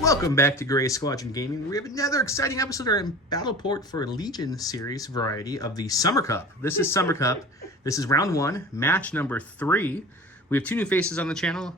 Welcome back to Gray Squadron Gaming. We have another exciting episode of our Battleport for Legion series variety of the Summer Cup. This is Summer Cup. This is round 1, match number 3. We have 2 new faces on the channel.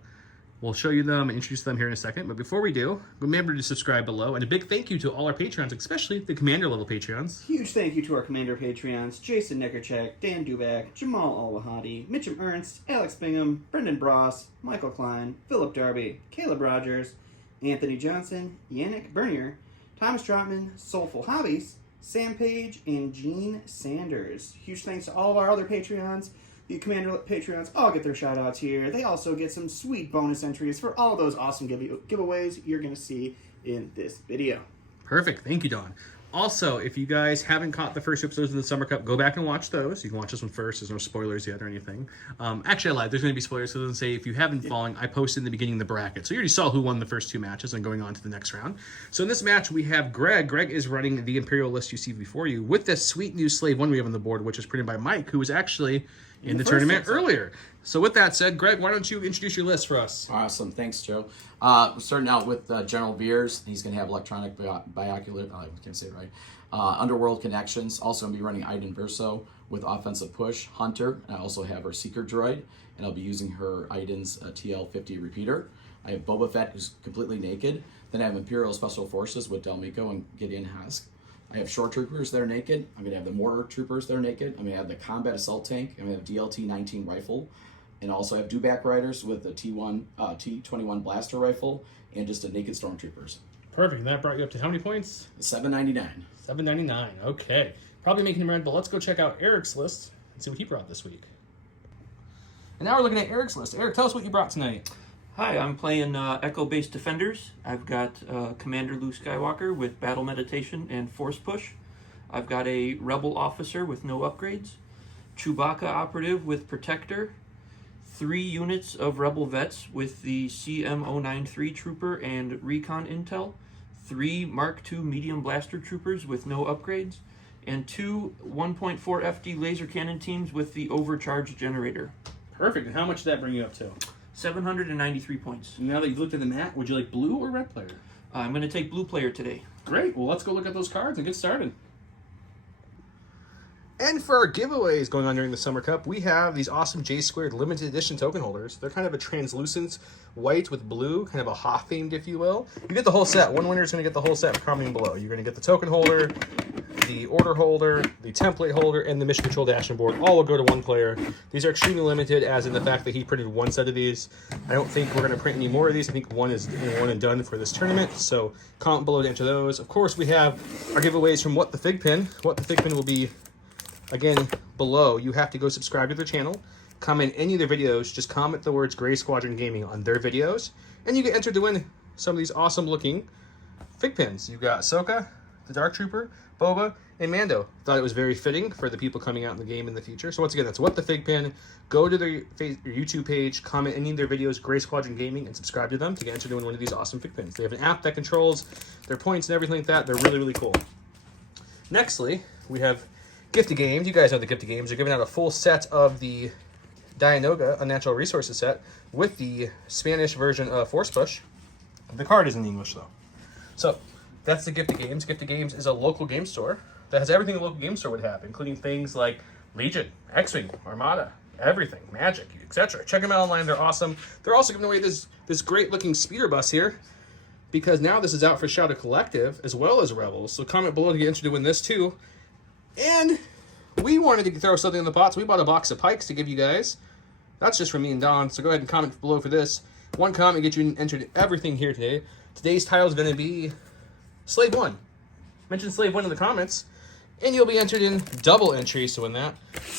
We'll show you them and introduce them here in a second. But before we do, remember to subscribe below. And a big thank you to all our Patreons, especially the Commander level Patreons. Huge thank you to our Commander Patreons, Jason Neckerchek, Dan Dubak, Jamal Al-Wahadi, Mitchum Ernst, Alex Bingham, Brendan Bross, Michael Klein, Philip Darby, Caleb Rogers, Anthony Johnson, Yannick Bernier, Thomas Trotman, Soulful Hobbies, Sam Page, and Gene Sanders. Huge thanks to all of our other Patreons. The Commander Patreons all get their shout-outs here. They also get some sweet bonus entries for all those awesome giveaways you're going to see in this video. Perfect. Thank you, Don. Also, if you guys haven't caught the first episodes of the Summer Cup, go back and watch those. You can watch this one first. There's no spoilers yet or anything. Actually, I lied. There's going to be spoilers. So it doesn't say if you haven't followed, I posted in the beginning the bracket. So you already saw who won the first 2 matches and going on to the next round. So in this match, we have Greg. Greg is running the Imperial list you see before you with this sweet new Slave 1 we have on the board, which is printed by Mike, who was actually in the tournament earlier. So with that said, Greg, why don't you introduce your list for us? Awesome. Thanks, Joe. We're starting out with General Veers. He's going to have electronic biocular, I can't say it right, Underworld Connections. Also going to be running Iden Verso with Offensive Push, Hunter, and I also have her Seeker Droid, and I'll be using her Iden's TL50 repeater. I have Boba Fett, who's completely naked. Then I have Imperial Special Forces with Delmico and Gideon Hask. I have Shore Troopers that are naked. I'm going to have the Mortar Troopers that are naked. I'm going to have the Combat Assault Tank. I'm going to have DLT-19 Rifle. And also have Dewback Riders with the T21 Blaster Rifle and just a naked Stormtroopers. Perfect. And that brought you up to how many points? $7.99. $7.99. Okay. Probably making him red, but let's go check out Eric's list and see what he brought this week. And now we're looking at Eric's list. Eric, tell us what you brought tonight. Hi, I'm playing Echo-based Defenders. I've got Commander Luke Skywalker with Battle Meditation and Force Push. I've got a Rebel Officer with no upgrades. Chewbacca Operative with Protector. 3 units of Rebel Vets with the CM093 Trooper and Recon Intel. 3 Mark II Medium Blaster Troopers with no upgrades. And 2 1.4 FD Laser Cannon teams with the Overcharged Generator. Perfect. And how much did that bring you up to? 793 points. Now that you've looked at the map, would you like blue or red player? I'm going to take blue player today. Great. Well, let's go look at those cards and get started. And for our giveaways going on during the Summer Cup, we have these awesome J-Squared limited edition token holders. They're kind of a translucent white with blue, kind of a Hoth themed, if you will. You get the whole set. One winner is going to get the whole set commenting below. You're going to get the token holder, the order holder, the template holder, and the mission control dashing board. All will go to one player. These are extremely limited, as in the fact that he printed 1 set of these. I don't think we're going to print any more of these. I think one is one and done for this tournament. So comment below to enter those. Of course, we have our giveaways from What the Fig Pin. What the Fig Pin will be, again, below. You have to go subscribe to their channel, comment any of their videos, just comment the words Gray Squadron Gaming on their videos, and you get entered to win some of these awesome looking Fig Pins. You've got Ahsoka, the Dark Trooper, Boba, and Mando. Thought it was very fitting for the people coming out in the game in the future. So once again, that's What the Fig Pin. Go to their YouTube page, comment any of their videos, Gray Squadron Gaming, and subscribe to them to get entered to win one of these awesome Fig Pins. They have an app that controls their points and everything like that. They're really, really cool. Nextly, we have Gifted Games. You guys know the Gifted Games. They're giving out a full set of the Dianoga Unnatural Resources set with the Spanish version of Force Push. The card is in English, though. So that's the Gifted Games. Gifted Games is a local game store that has everything a local game store would have, including things like Legion, X-Wing, Armada, everything, Magic, etc. Check them out online. They're awesome. They're also giving away this great-looking speeder bus here, because now this is out for Shadow Collective as well as Rebels. So comment below to get entered to win this, too. And we wanted to throw something in the pot, so we bought a box of Pikes to give you guys. That's just from me and Don, so go ahead and comment below for this. One comment gets you entered everything here today. Today's title is going to be Slave 1. Mention Slave 1 in the comments, and you'll be entered in double entries to win that.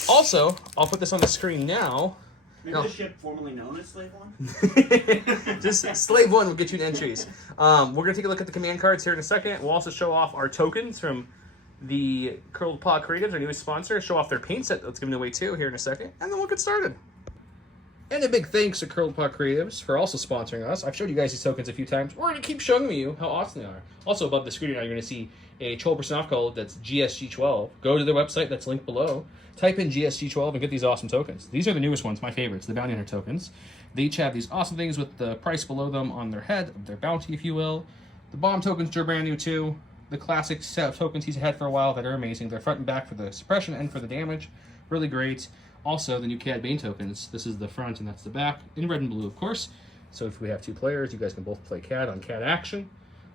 Also, I'll put this on the screen now. Maybe the ship formerly known as Slave 1? Just Slave 1 will get you in entries. We're going to take a look at the command cards here in a second. We'll also show off our tokens from the Curled Paw Creatives, our newest sponsor. Show off their paint set that's given away too here in a second, and then we'll get started. And a big thanks to Curled Paw Creatives for also sponsoring us. I've showed you guys these tokens a few times. We're going to keep showing you how awesome they are. Also above the screen now, you're going to see a 12% off code that's GSG12. Go to their website that's linked below. Type in GSG12 and get these awesome tokens. These are the newest ones, my favorites, the Bounty Hunter tokens. They each have these awesome things with the price below them on their head, their bounty, if you will. The bomb tokens are brand new too. The classic set of tokens he's had for a while that are amazing. They're front and back for the suppression and for the damage. Really great. Also, the new Cad Bane tokens. This is the front and that's the back. In red and blue, of course. So if we have 2 players, you guys can both play Cad on Cad action.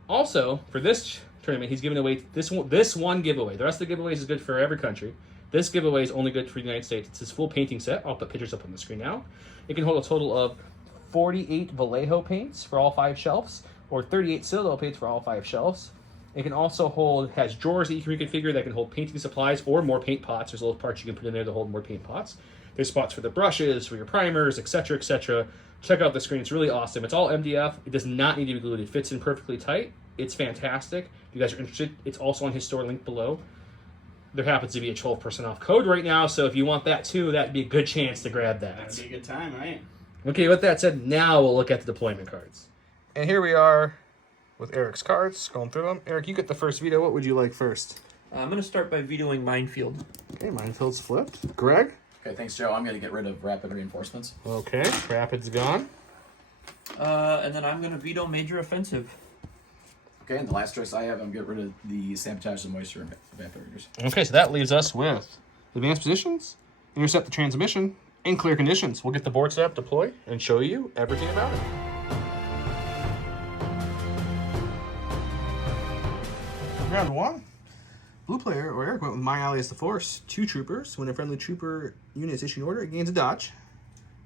Also, for this tournament, he's giving away this one giveaway. The rest of the giveaways is good for every country. This giveaway is only good for the United States. It's his full painting set. I'll put pictures up on the screen now. It can hold a total of 48 Vallejo paints for all 5 shelves, or 38 Citadel paints for all 5 shelves. It can also has drawers that you can reconfigure that can hold painting supplies or more paint pots. There's little parts you can put in there to hold more paint pots. There's spots for the brushes, for your primers, etc., etc. Check out the screen. It's really awesome. It's all MDF. It does not need to be glued. It fits in perfectly tight. It's fantastic. If you guys are interested, it's also on his store link below. There happens to be a 12% off code right now, so if you want that too, that'd be a good chance to grab that. That'd be a good time, right? Okay, with that said, now we'll look at the deployment cards. And here we are with Eric's cards, going through them. Eric, you get the first veto. What would you like first? I'm going to start by vetoing Minefield. Okay, Minefield's flipped. Greg? Okay, thanks, Joe. I'm going to get rid of rapid reinforcements. Okay, Rapid's gone. And then I'm going to veto Major Offensive. Okay, and the last choice I have, I'm getting rid of the Sabotage the Moisture Evaporators. Okay, so that leaves us with Advanced Positions, Intercept the Transmission, and Clear Conditions. We'll get the board set up, deploy, and show you everything about it. Round 1. Blue player, or Eric, went with My Ally is the Force. 2 troopers. When a friendly trooper unit is issued an order, it gains a dodge.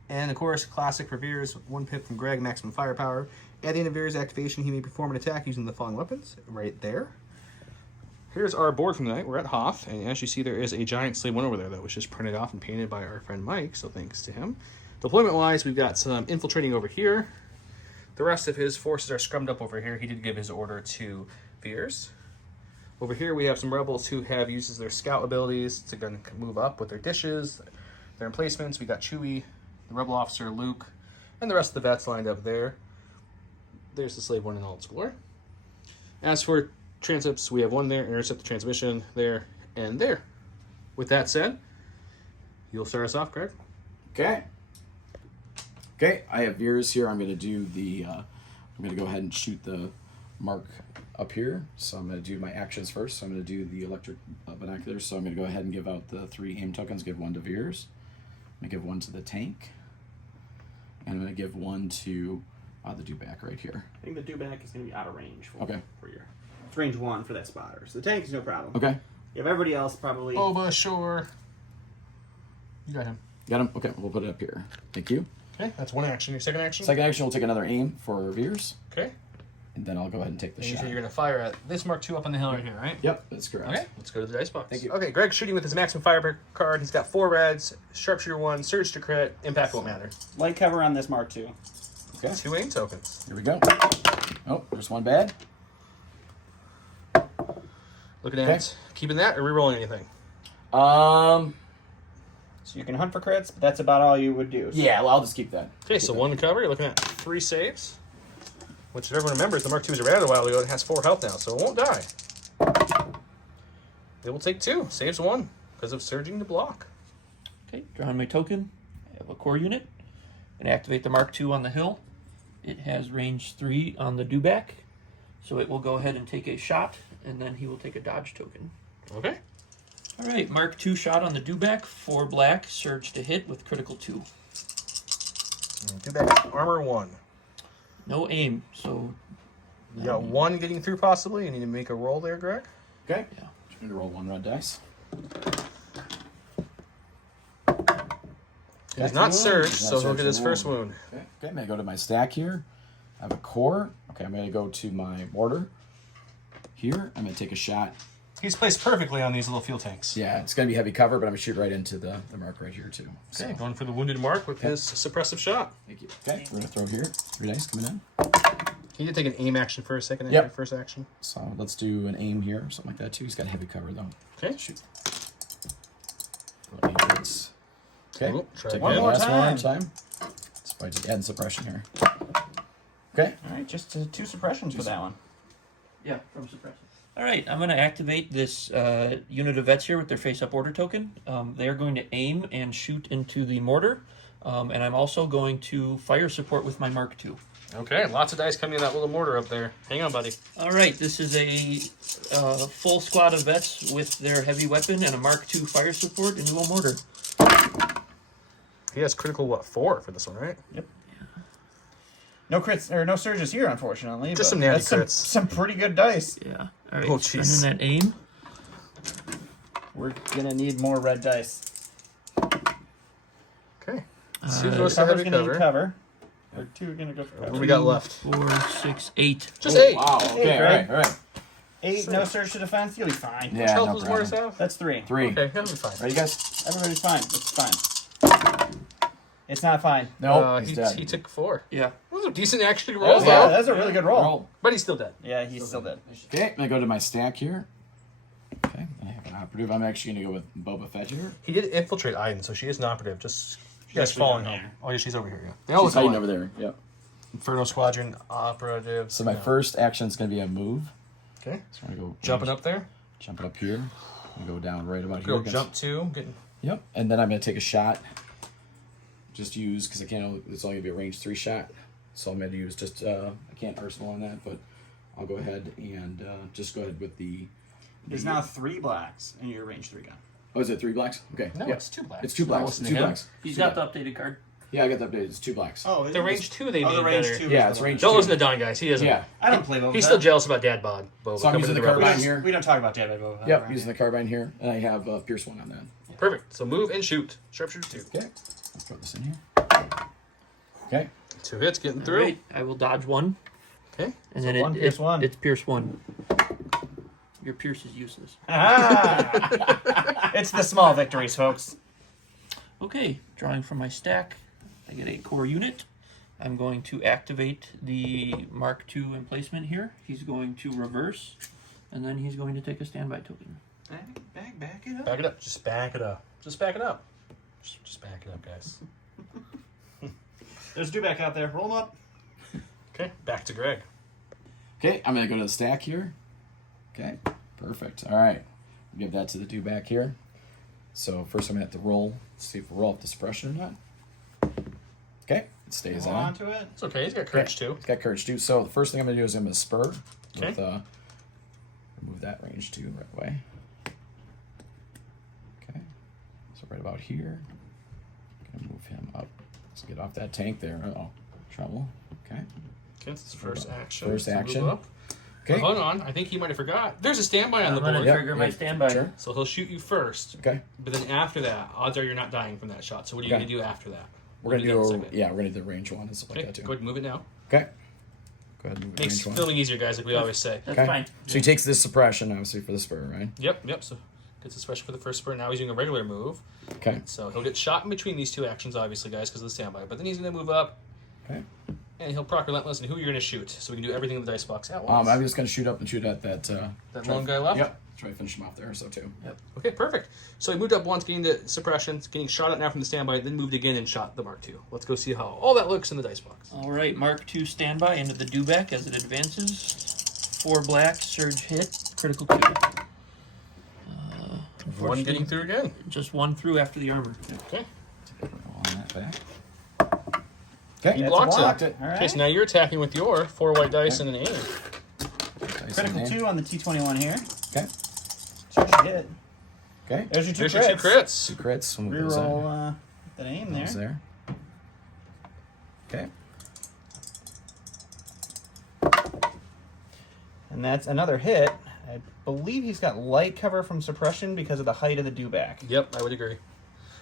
And of course, classic for Veers, 1 pip from Greg, maximum firepower. At the end of Veers' activation, he may perform an attack using the following weapons, right there. Here's our board from tonight. We're at Hoth, and as you see, there is a giant Slave 1 over there that was just printed off and painted by our friend Mike, so thanks to him. Deployment-wise, we've got some infiltrating over here. The rest of his forces are scrummed up over here. He did give his order to Veers. Over here, we have some rebels who have uses their scout abilities to move up with their dishes, their emplacements. We got Chewie, the rebel officer, Luke, and the rest of the vets lined up there. There's the Slave 1 in all its glory. As for transits, we have 1 there, intercept the transmission there, and there. With that said, you'll start us off, Greg. Okay. Okay, I have Veers here. I'm going to do the, I'm going to go ahead and shoot the mark up here. So I'm going to do my actions first. So I'm going to do the electric binoculars. So I'm going to go ahead and give out the 3 aim tokens. Give 1 to Veers. I'm going to give 1 to the tank. And I'm going to give 1 to the dewback right here. I think the dewback is going to be out of range for your. It's range 1 for that spotter. So the tank is no problem. Okay. You have everybody else probably. Boba, sure. You got him. Got him? Okay, we'll put it up here. Thank you. Okay, that's 1 action. Your second action? Second action, we'll take another aim for Veers. Okay. And then I'll go ahead and take the And you shot. said you're going to fire at this Mark II up on the hill right here, right? Yep, that's correct. Okay, let's go to the dice box. Thank you. Okay, Greg's shooting with his maximum fire card. He's got 4 reds, sharpshooter 1, surge to crit, impact won't matter. Light cover on this Mark II. Okay, 2 aim tokens. here we go. Oh, there's 1 bad. Looking at keeping that or re-rolling anything? So you can hunt for crits, but that's about all you would do. So Yeah, well, I'll just keep that. Okay, so 1 cover. You're looking at 3 saves. Which, if everyone remembers, the Mark IIs around a while ago. It has 4 health now, so it won't die. It will take 2. Saves 1 because of surging to block. Okay, drawing my token. I have a core unit. And activate the Mark II on the hill. It has range 3 on the dewback. So it will go ahead and take a shot, and then he will take a dodge token. Okay. All right, Mark II shot on the dewback, 4 black, surge to hit with critical 2. Do back armor 1. No aim, so You got 1 getting through possibly. You need to make a roll there, Greg. Okay. Yeah. Just going to roll 1 red dice. He's not surged, He's not so he'll surged, get his so first we'll- wound. Okay, I'm going to go to my stack here. I have a core. Okay, I'm going to go to my mortar. Here, I'm going to take a shot. He's placed perfectly on these little fuel tanks. Yeah, it's going to be heavy cover, but I'm going to shoot right into the mark right here, too. Okay, So, going for the wounded Mark with his suppressive shot. thank you. Okay, we're going to throw here. 3 dice coming in. He did take an aim action for a second. Yep. First action. So let's do an aim here, something like that, too. He's got heavy cover, though. Okay. Shoot. Roll 8 hits. Okay, Oh, try take one the more last time. one time. Let's probably just add suppression here. Okay. all right, just 2 suppressions for that one. yeah, from suppression. All right, I'm going to activate this unit of vets here with their face-up order token. They're going to aim and shoot into the mortar, and I'm also going to fire support with my Mark II. Okay, lots of dice coming in that little mortar up there. Hang on, buddy. All right, this is a full squad of vets with their heavy weapon and a Mark II fire support into a mortar. He has critical, what, 4 for this one, right? Yep. No crits or no surges here, unfortunately. Just but some natty that's crits. Some pretty good dice. Yeah. All right, Oh, spending jeez. that aim. We're gonna need more red dice. Okay. Let's see who goes to Cover's heavy gonna need cover. cover. Or 2 are gonna go for What cover. do we got left? 4, 6, 8. Just 8. Wow. Okay. Hey, All right. Greg. All right. 8, no surge to defense. You'll be fine. Yeah. Health No was worse problem. out? That's 3. 3. Okay, that'll be fine. Ready, guys? Everybody's fine. It's fine. It's not fine. No. He, he's dead. he took 4. Yeah. That was a decent actually roll, Yeah, though. that's a really good roll. Roll. But he's still dead. Yeah, he's still dead. Okay. I'm gonna go to my stack here. Okay. I have an operative. I'm actually gonna go with Boba Fett here. He did infiltrate Iden, so she is an operative. Just you guys She's following down home. there. Oh, yeah, she's over here, yeah. They all She's look hiding alike. over there. Yep. Inferno Squadron operative. So my first action is gonna be a move. Okay. So I'm gonna go Jumping up there. Jump up here. And go down right about Go here. guys. jump 2. Getting Yep. And then I'm gonna take a shot. Just use because I can't. It's only gonna be a range 3 shot. So I'm gonna use just. I can't arsenal on that, but I'll go ahead and just go ahead with the. There's now 3 blacks in your range 3 gun. Oh, is it 3 blacks? Okay. No, yeah. it's 2 blacks. It's 2 blacks. listen It's to 2 him. blacks. He's Two got blacks. the updated card. Yeah, I got the update. It's 2 blacks. Oh, The range 2 they oh, made the range better. 2. Yeah, is it's the one. range Don't 2. listen to Don, guys. He doesn't. Yeah. I don't play Boba He's Fett. still jealous about Dad Bod. Boba So I'm coming using to the Rebels. carbine We here. don't, we don't talk about Jedi Boba Fett. Yep, right? using the carbine here, and I have Pierce 1 on that. Perfect. So move and shoot. Sharpshooter 2. Okay. I'll throw this in here. Okay. 2 hits getting All through. right, I will dodge 1. Okay. And So then one, Pierce 1. It's Pierce 1. Your Pierce is useless. Ah! It's the small victories, folks. Okay, drawing from my stack, I get a core unit. I'm going to activate the Mark II emplacement here. He's going to reverse, and then he's going to take a standby token. Back it up. Back it up. Just back it up. Just back it up. Just back it up, guys. There's a Dewback out there. Roll him up. Okay. Back to Greg. Okay, I'm gonna go to the stack here. Okay, perfect. All right, give that to the Dewback here. So first I'm gonna have to roll, see if we roll off the suppression or not. Okay, it stays Hold on. on to it. It's okay. He's got courage too. It's got courage too. So the first thing I'm gonna do is I'm gonna spur Okay. with remove that range 2 right away. Okay, so right about here, gonna move him up. Let's get off that tank there. Uh-oh, trouble. Okay. Okay, it's his first action. First So move action. up. Okay. Hold on. I think he might have forgot. There's a standby on the I'm going board. to Yep, trigger my yep, standby. sure. So he'll shoot you first. Okay. But then after that, odds are you're not dying from that shot. So what are you Okay. going to do after that? We're gonna that in a do second. yeah, we're gonna do the range 1 and stuff Okay, like that too. go ahead and move it now. Okay. Go ahead and move it Makes range 1. filming easier, guys, like we always say. That's Okay. fine. So he takes this suppression, obviously, for the spur, right? Yep. So gets a special for the first spurt. Now he's doing a regular move. Okay. So he'll get shot in between these 2 actions, obviously, guys, because of the standby. But then he's going to move up, Okay. and he'll proc relentless, and who you're going to shoot. So we can do everything in the dice box at once. I'm just gonna shoot up and shoot at that. That try- lone guy left? Yep. Try to finish him off there, so too. Okay, perfect. So he moved up once, getting the suppression, getting shot at now from the standby, then moved again and shot the Mark II. Let's go see how all that looks in the dice box. All right, Mark II standby into the Dewback as it advances. 4 black, surge hit, critical 2. One getting through again. Just 1 through after the armor. Okay. Roll on that back. Okay. He It's blocks blocked it. All right. Okay, so now you're attacking with your 4 white dice and an aim. Dice in Critical there. 2 on the T21 here. Okay. Surge hit. Okay. There's your 2 There's crits. your 2 crits. 2 crits. We'll move those out. Reroll that aim there. Those there. Okay. And that's another hit. I believe he's got light cover from suppression because of the height of the Dewback. Yep, I would agree.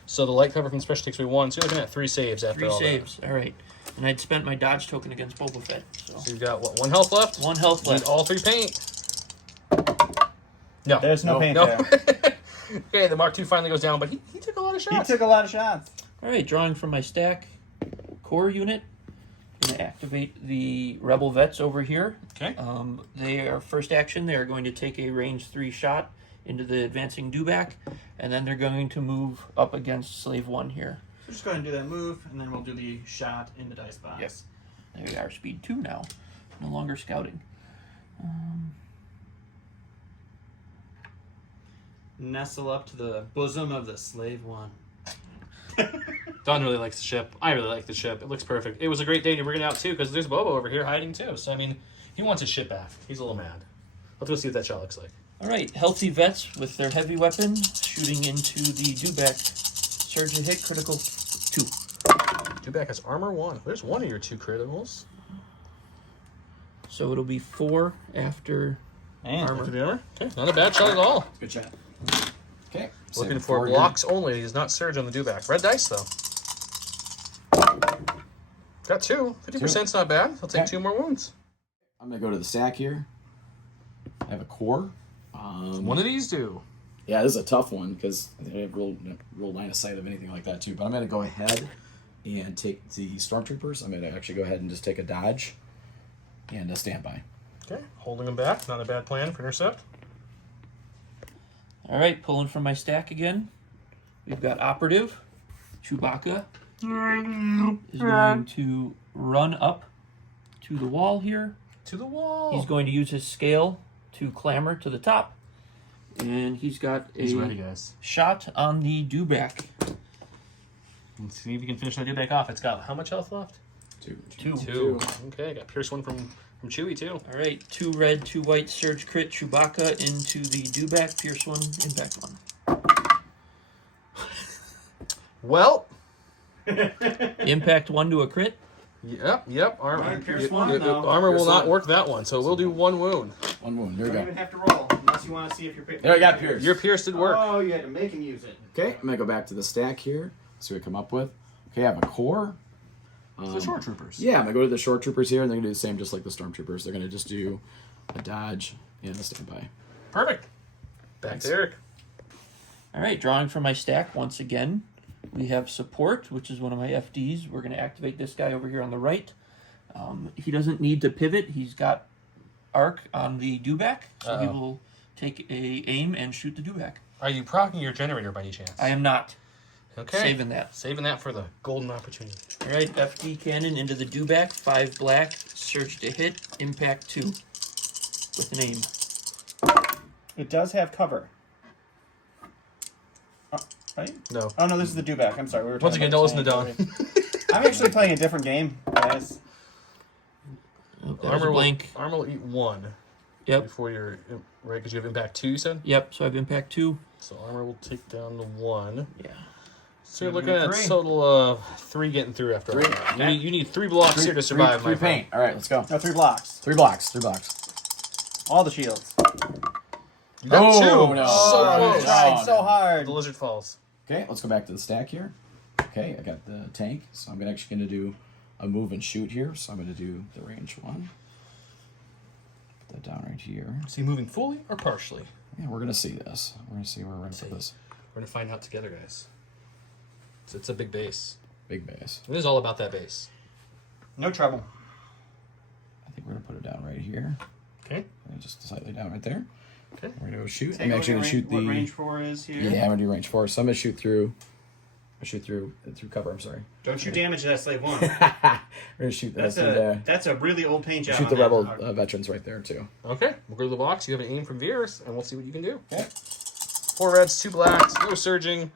So the light cover from special takes away 1, so you're looking at 3 saves after 3 all saves. All right. And I'd spent my dodge token against Boba Fett. So that. So you've got, what, 1 health left? 1 health Need left. all 3 paint. No. There's no paint no. there. Okay, the Mark II finally goes down, but he took a lot of He shots. took a lot of shots. All right, drawing from my stack, core unit. Going to activate the Rebel Vets over here. Okay. They are first action. They are going to take a range 3 shot into the advancing Dewback, and then they're going to move up against Slave 1 here. So just go ahead and do that move, and then we'll do the shot in the dice box. Yes. There we are, speed 2 now. No longer scouting. Nestle up to the bosom of the Slave 1. Don really likes the ship. I really like the ship. It looks perfect. It was a great day to bring it out, too, because there's Bobo over here hiding, too. So, I mean, he wants his ship back. He's a little mad. Let's go see what that shot looks like. All right, healthy vets with their heavy weapon shooting into the Dewback. Surge to hit, critical 2. Dewback has armor 1. There's one of your 2 criticals. So it'll be 4 after And armor. After the armor? Okay, not a bad shot at all. Good shot. Okay. Looking save for here. blocks only. He does not surge on the Dewback. Red dice, though. Got 2. 50%'s not bad. I'll take Okay. 2 more wounds. I'm gonna go to the stack here. I have a core. One of these do. Yeah, this is a tough one because they have real line of sight of anything like that too. But I'm gonna go ahead and take the stormtroopers. I'm gonna actually go ahead and just take a dodge and a standby. Okay, holding them back. Not a bad plan for intercept. All right, pulling from my stack again. We've got Operative. Chewbacca is going to run up to the wall here. To the wall. He's going to use his scale to clamber to the top. And he's got a He's ready, guys. shot on the Dewback. Let's see if you can finish that Dewback off. It's got how much health left? 2. 2. Okay, got Pierce 1 from Chewie, too. All right, 2 red, 2 white, surge crit, Chewbacca into the Dewback, Pierce 1, impact 1. Well, Impact 1 to a crit. yep. Armor, Alright, Pierce 1, though. armor will Pierce not 1. work that one, so we'll do 1 wound. 1 wound. Here we don't go. even have to roll unless you want to see if you're. There, I got Pierce. Your Pierce did work. Oh, you had to make him use it. Okay, I'm gonna go back to the stack here. See what I come up with. Okay, I have a core. The short troopers. Yeah, I'm gonna go to the short troopers here, and they're gonna do the same just like the stormtroopers. They're gonna just do a dodge and a standby. Perfect. Back to Eric. All right, drawing from my stack once again. We have support, which is one of my FDs. We're going to activate this guy over here on the right. He doesn't need to pivot. He's got arc on the Dewback, so he will take a aim and shoot the Dewback. Are you proccing your generator by any chance? I am not. Okay. Saving that. Saving that for the golden opportunity. All right, FD cannon into the Dewback. 5 black, surge to hit, impact 2 with an aim. It does have cover. Right? No. Oh no, this is the Dewback. I'm sorry. We were Once talking again, about don't listen to the same I'm actually playing a different game, guys. Oh, that was Armor a will, blank. armor will eat 1 Yep. before you're right because you have impact 2. You said. Yep, so I have impact 2. So armor will take down to 1. Yeah. So you're You're looking at a 3. total of 3 getting through after. 3. all. You need 3 blocks here to survive. Three my friend. paint. All right, let's go. No, 3 blocks. 3 blocks. 3 blocks. All the shields. You got Oh, 2. no. So Oh, close. tried so no. hard. The lizard falls. Okay, let's go back to the stack here. Okay, I got the tank, so I'm actually going to do a move and shoot here. So I'm going to do the range 1. Put that down right here. Is he moving fully or partially? Yeah, we're going to see this. We're going to see where we're going to put this. We're gonna find out together, guys. It's a big base. Big base. It is all about that base. No trouble. I think we're going to put it down right here. Okay. And just slightly down right there. Okay. We're going to go shoot. Take I'm a look actually at going to shoot what the... range 4 is here. Yeah, I'm going to do range 4. So I'm going to shoot through... through cover, I'm sorry. Don't you damage that slave 1. We're going to shoot That's a really old paint job. shoot on the that rebel car. veterans right there, too. Okay. We'll go to the box. You have an aim from Veers, and we'll see what you can do. Okay. 4 reds, 2 blacks, no surging.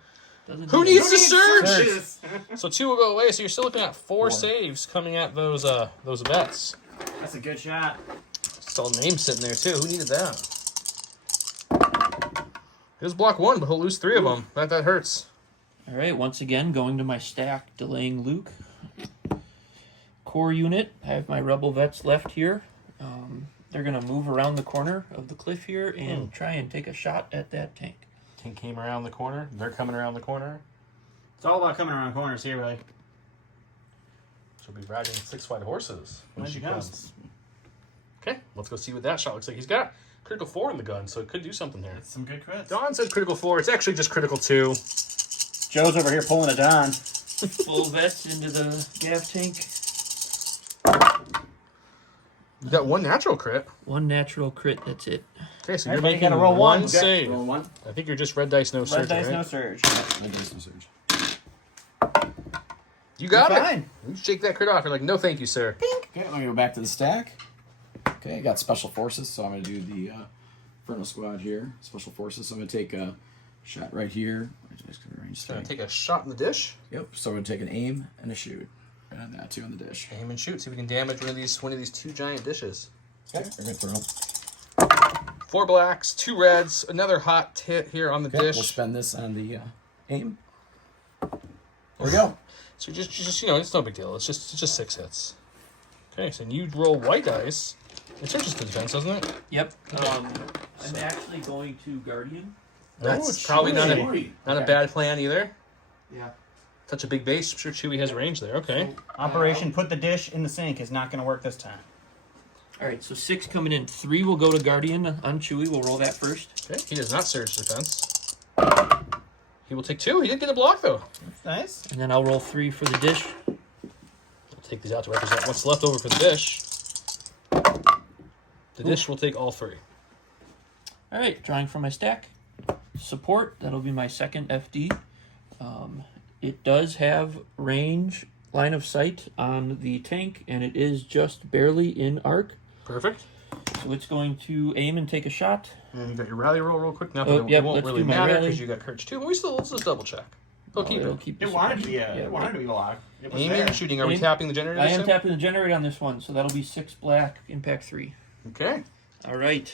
Doesn't Who do needs it. to surge? Surges. So 2 will go away. So you're still looking at 4 4. saves coming at those vets. That's a good shot. Saw a name sitting there too. Who needed that? He'll block 1, but he'll lose 3 of them. That hurts. All right, once again, going to my stack, delaying Luke. Core unit, I have my rebel vets left here. They're going to move around the corner of the cliff here and try and take a shot at that tank. Tank came around the corner. They're coming around the corner. It's all about coming around corners here, really. She'll be riding 6 white horses when When she she comes. comes. Okay, let's go see what that shot looks like. He's got critical 4 in the gun, so it could do something there. Some good crits. Don said critical 4. It's actually just critical 2. Joe's over here pulling a Don. Full vets into the Gav tank. You got 1 natural crit. 1 natural crit, that's it. Okay, so you're Everybody making gotta roll 1. save. Roll 1. I think you're just red dice, no surge, Red dice, right? no surge. Red dice, no surge. You got You're it. fine. You shake that crit off. You're like, no, thank you, sir. Okay, I'm going to go back to the stack. Okay, I got special forces, so I'm going to do the Inferno Squad here. Special forces, so I'm going to take Shot right here. Range Gonna tank. take a shot in the dish. Yep. So we're gonna take an aim and a shoot, and that too on the dish. Aim and shoot. See if we can damage one of these two giant dishes. Okay. We're gonna throw. 4 blacks, 2 reds, another hot hit here on the Okay, dish. we'll spend this on the aim. There we go. So just it's no big deal. It's just 6 hits. Okay, so you roll white dice. It's just defense, doesn't it? Yep. I'm actually going to Guardian. That's probably not Chewy. a bad plan either. Yeah. Such a big base. I'm sure Chewy has range there. Okay. Operation Put the Dish in the Sink is not going to work this time. All right, so 6 coming in. 3 will go to Guardian on Chewy. We'll roll that first. Okay. He does not surge defense. He will take 2. He did get a block though. Nice. And then I'll roll 3 for the dish. We'll take these out to represent what's left over for the dish. The dish will take all 3. All right, drawing from my stack. Support, that'll be my second FD. It does have range, line of sight on the tank, and it is just barely in arc. Perfect. So it's going to aim and take a shot. And you got your rally roll real quick. Now Oh, it yep, won't let's really do my matter rally. because you got Courage 2. But let's just double check. He'll keep It'll it. keep the It wanted to support. be Yeah, it wanted to be locked. It was Aiming there. and shooting. Are we Aim. tapping the generator? I this am time? tapping the generator on this one, so that'll be 6 black, impact 3. Okay. All right.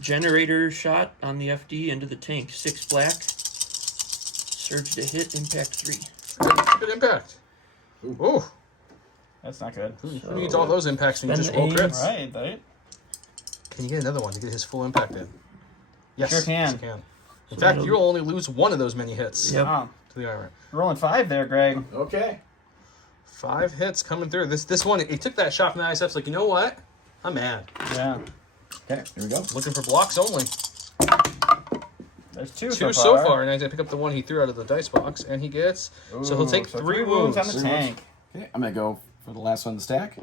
Generator shot on the FD into the tank. 6 black. Surge to hit, impact 3. Good impact. Ooh. That's not good. Who needs all those impacts when you just Spend roll aim. crits? Right. Can you get another one to get his full impact in? Yes. Sure can. Yes, you can. In So fact, that'll- you'll only lose one of those many hits Yep. Wow. to the armor. Rolling 5 there, Greg. Okay. 5 hits coming through. This one, he took that shot from the ISF's like, you know what? I'm mad. Yeah. Okay. Here we go. Looking for blocks only. There's 2 2 so far, and I pick up the one he threw out of the dice box, and he gets. So he'll take 3 wounds. on the tank. Okay. I'm gonna go for the last one in the stack.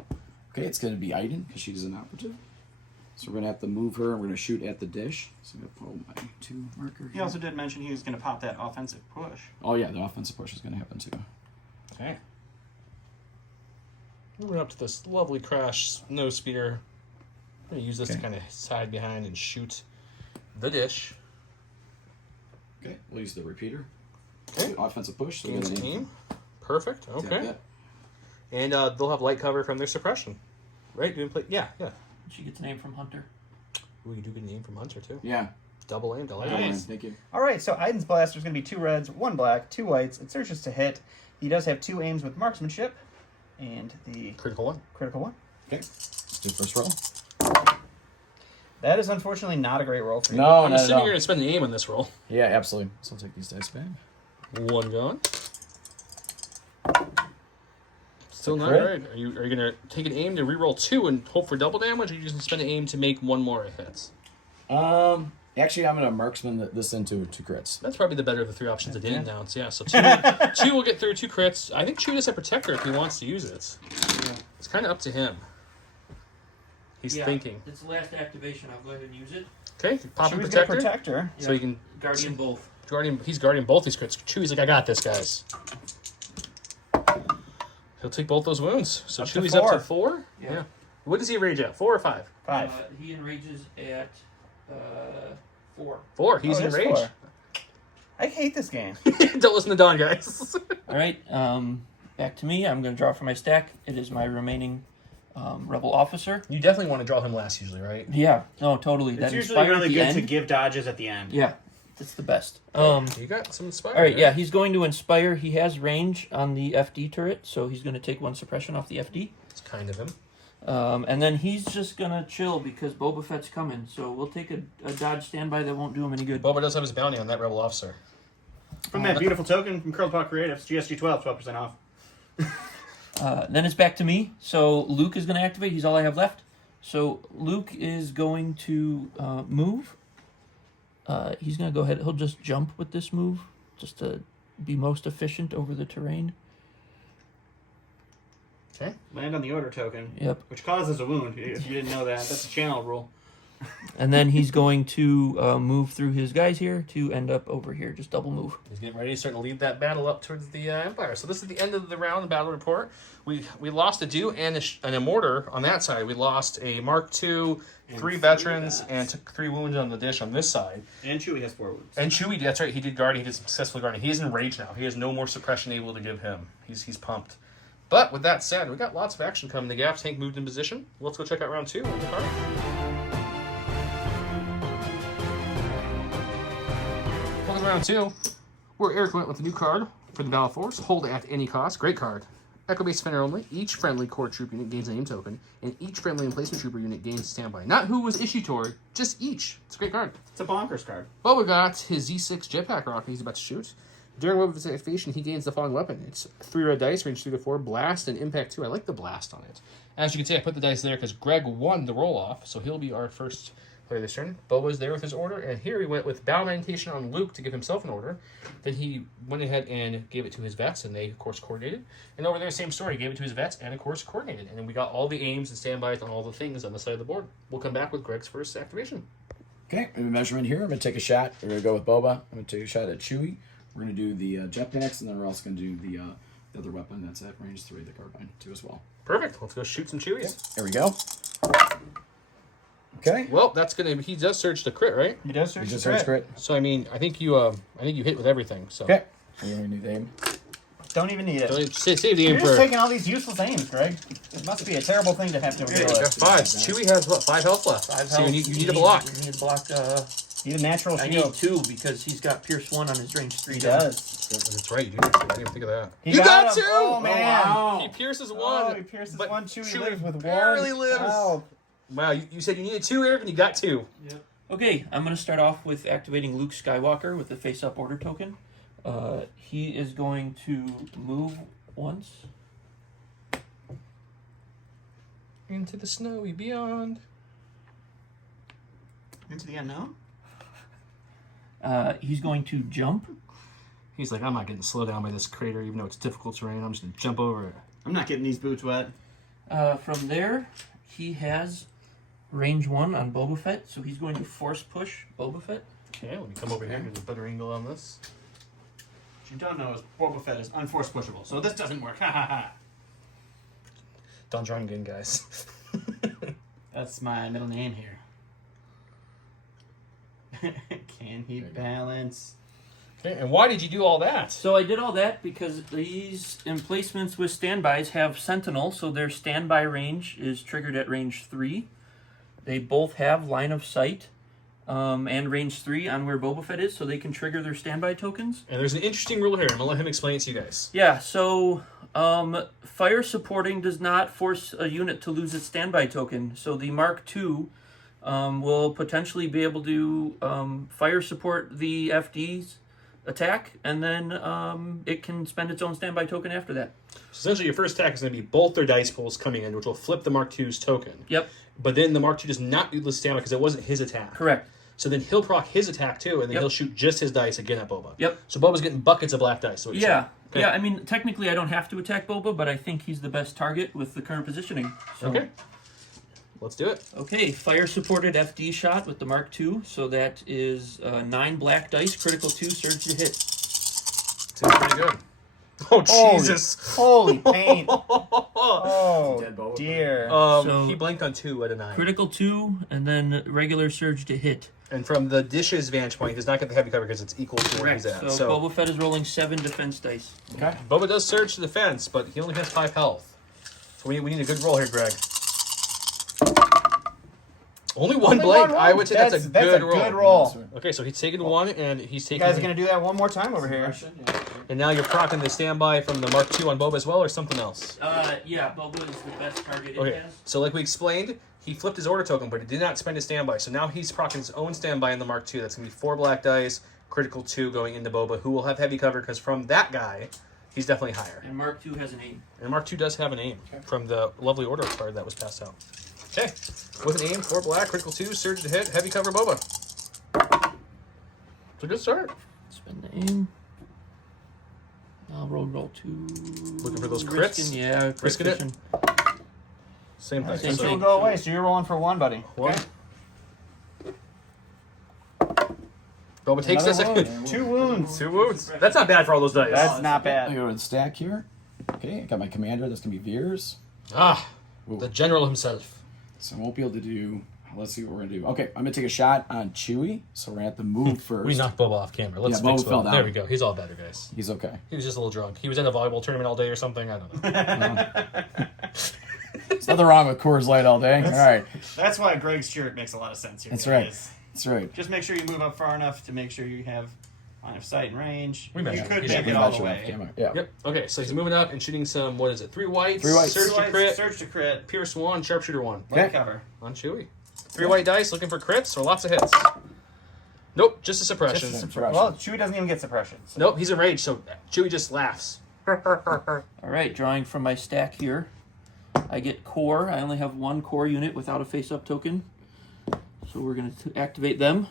Okay. It's gonna be Aiden because she's an operative. So we're gonna have to move her, and we're gonna shoot at the dish. So I'm gonna pull my 2 marker. He also did mention he was going to pop that offensive push. Oh yeah, the offensive push is gonna happen too. Okay. Moving up to this lovely crash snow speeder. I'm going to use this to kind of side behind and shoot the dish. Okay. We'll use the repeater. Okay. Offensive push. So we're Gains gonna aim. Perfect. tap Okay. that. And they'll have light cover from their suppression. Right? Doing play. Yeah. She gets an aim from Hunter. Ooh, you do get an aim from Hunter, too. Yeah. Double aimed. I like Nice. it. Nice. Thank you. All right, so Aiden's blaster is going to be 2 reds, 1 black, 2 whites. It surges to hit. He does have 2 aims with marksmanship, and the Critical one. critical one. Okay. Let's do first roll. That is unfortunately not a great roll for you. No, I'm not at assuming all. you're going to spend an aim on this roll. Yeah, absolutely. So I'll take these dice back. 1 gone. Still not crit. right. Are you going to take an aim to reroll 2 and hope for double damage, or are you just going to spend an aim to make 1 more hits? Actually, I'm gonna marksman this into 2 crits. That's probably the better of the 3 options I didn't Okay. announce. Yeah, so 2 will get through 2 crits. I think Chew is a protector if he wants to use it. It's kind of up to him. He's thinking. It's the last activation. I'll go ahead and use it. Okay, pop She a was going to protector. protect her. So he can Guardian both. he's guarding both these crits. Chewy's like, I got this, guys. He'll take both those wounds. So Up to Chewy's up to 4. 4? Yeah. What does he rage at? 4 or 5? 5. He enrages at 4. 4. He's Oh, it is enraged. 4. I hate this game. Don't listen to Don, guys. All right, back to me. I'm going to draw from my stack. It is my remaining rebel officer. You definitely want to draw him last, usually, right? Yeah, no, totally. It's That usually Inspire really at the good end. to give dodges at the end. Yeah, that's the best. You got some inspire. All right, yeah, he's going to Inspire. He has range on the FD turret, so he's going to take 1 suppression off the FD. It's kind of him. And then he's just going to chill because Boba Fett's coming. So we'll take a dodge standby that won't do him any good. Boba does have his bounty on that rebel officer. From that beautiful token from Curl Pot Creatives, GSG 12, 12% off. Then it's back to me. So Luke is going to activate. He's all I have left. So Luke is going to move. He's going to go ahead. He'll just jump with this move just to be most efficient over the terrain. Okay. Land on the order token, Yep. which causes a wound. If you didn't know that, that's a channel rule. And then he's going to move through his guys here to end up over here. Just double move. He's getting ready to start to lead that battle up towards the Empire. So this is the end of the round, the battle report. We lost a Dew and a mortar on that side. We lost a Mark II 3 veterans and took 3 wounds on the dish on this side. And Chewie has 4 wounds. And Chewie, that's right, he did guarding. He did successfully guarding. He is enraged now. He has no more suppression able to give him. He's pumped. But with that said, we got lots of action coming. The Gav tank moved in position. Let's go check out round 2. Welcome to round 2, where Eric went with a new card for the Battle Force. Hold at any cost. Great card. Echo Base Defender only. Each friendly core troop unit gains a name token, and each friendly emplacement trooper unit gains a standby. Not who was issued toward, just each. It's a great card. It's a bonkers card. Boba got his Z6 jetpack rocket he's about to shoot. During Boba's activation, he gains the following weapon. It's 3 red dice, range 3 to 4, blast, and impact 2. I like the blast on it. As you can see, I put the dice there because Greg won the roll-off, so he'll be our first player this turn. Boba's there with his order, and here he went with Battle Meditation on Luke to give himself an order. Then he went ahead and gave it to his vets, and they, of course, coordinated. And over there, same story. He gave it to his vets, and, of course, coordinated. And then we got all the aims and standbys on all the things on the side of the board. We'll come back with Greg's first activation. Okay, we have a measurement here. I'm going to take a shot. We're going to go with Boba. I'm going to take a shot at Chewie. We're going to do the jetpacks, and then we're also going to do the other weapon that's at range 3, the carbine, too, as well. Perfect. Let's go shoot some Chewies. There we go. Okay. Well, that's gonna. He does search the crit, right? He does We just search crit. So I mean, I think you hit with everything. So Okay. We're going to do the aim. Don't even need it. Save the aim You're for. just taking all these useless aims, Greg. It must be a terrible thing to have to Yeah, deal you got with. 5. Chewie has what? 5 health left. 5 So health. you need a block. You need a block. Need a natural I shield. need 2 because he's got Pierce 1 on his range 3. He does. That's right. You do. I didn't even think of that. He You got got him. 2. Oh, man. He pierces 1. Oh, he pierces but 1. Chewie Chewie lives with 1. barely lives. Oh. Wow. You said you needed 2, Eric, and you got 2. Okay, I'm going to start off with activating Luke Skywalker with the face-up order token. He is going to move once. Into the snowy beyond. Into the unknown? He's going to jump. He's like, I'm not getting slowed down by this crater, even though it's difficult terrain. I'm just gonna jump over it. I'm not getting these boots wet. From there, he has range 1 on Boba Fett, so he's going to force push Boba Fett. Okay, let me come over here and get a better angle on this. What you don't know is Boba Fett is unforced pushable, so this doesn't work. Ha ha ha. Don Drongan, guys. That's my middle name here. Can he balance? Okay, and why did you do all that? So I did all that because these emplacements with standbys have Sentinel, so their standby range is triggered at range 3. They both have line of sight and range 3 on where Boba Fett is, so they can trigger their standby tokens. And there's an interesting rule here. I'm gonna let him explain it to you guys. Yeah, so fire supporting does not force a unit to lose its standby token. So the Mark II will potentially be able to fire support the FD's attack, and then it can spend its own standby token after that. So essentially, your first attack is going to be both their dice pools coming in, which will flip the Mark II's token. Yep, But then the Mark II does not do the standby because it wasn't his attack. correct. So then he'll proc his attack too, and then Yep. he'll shoot just his dice again at Boba. Yep. So Boba's getting buckets of black dice. Is what you're Yeah, saying. Okay. yeah. I mean, technically, I don't have to attack Boba, but I think he's the best target with the current positioning. So. Okay. Let's do it. Okay, fire supported FD shot with the Mark II. So that is 9 black dice, critical 2, surge to hit. Seems pretty good. Oh, Jesus. Holy paint. Oh, Dead Boba. dear. So- He blanked on 2 out of 9. Critical 2, and then regular surge to hit. And from the dish's vantage point, he does not get the heavy cover because it's equal to where he's at. So, Boba Fett is rolling 7 defense dice. Okay. Boba does surge to defense, but he only has 5 health. So we need a good roll here, Greg. Only one Only blank. one roll? I would say that's a good roll. good roll. Okay, so he's taking 1, and he's You taking. guys are going to do that one more time over here. And now you're procking the standby from the Mark II on Boba as well, or something else? Yeah, Boba is the best target Okay, it has. so like we explained, he flipped his order token, but he did not spend his standby. So now he's procking his own standby in the Mark II. That's going to be 4 black dice, critical 2 going into Boba, who will have heavy cover because from that guy, he's definitely higher. And Mark II has an aim. And Mark II does have an aim from the lovely order card that was passed out. Okay, with an aim, 4 black, critical 2, surge to hit, heavy cover Boba. It's a good start. Spend the aim. I'll roll 2. Looking for those crits? Risking, yeah, crit Risking it? fishing. Same thing. Same So, Two will thing. go away, so you're rolling for 1, buddy. one. Okay. Boba takes this. Another wound. 2 wounds. 2 wounds. That's not bad for all those dice. That's not I bad. go to the stack here. Okay, I got my commander. That's gonna be Veers. Ah, Ooh. the general himself. So I won't be able to do let's see what we're gonna do. Okay, I'm gonna take a shot on Chewy, so we're gonna have to move first. We knocked Boba off camera. Let's Yeah, fix Boba fell Boba. down. There we go. He's all better, guys. He's okay. He was just a little drunk. He was at a volleyball tournament all day or something. I don't know. There's nothing wrong with Coors Light all day. All right, That's why Greg's shirt makes a lot of sense here. That's guys. right. That's right. Just make sure you move up far enough to make sure you have line of sight and range. We You measured. could He's make got it the all the Measure off way. camera. Yeah. Yep. Okay, so he's moving up and shooting some, what is it, 3 whites? 3 whites. Search to crit. Search to crit. Pierce 1, sharpshooter 1. Okay. Light cover. On Chewy. 3 white dice, looking for crits or lots of hits. Nope, just a suppression. Suppression. Well, Chewy doesn't even get suppression. So. Nope, he's enraged, so Chewy just laughs. All right, drawing from my stack here. I get core. I only have 1 core unit without a face-up token. So we're going to activate them.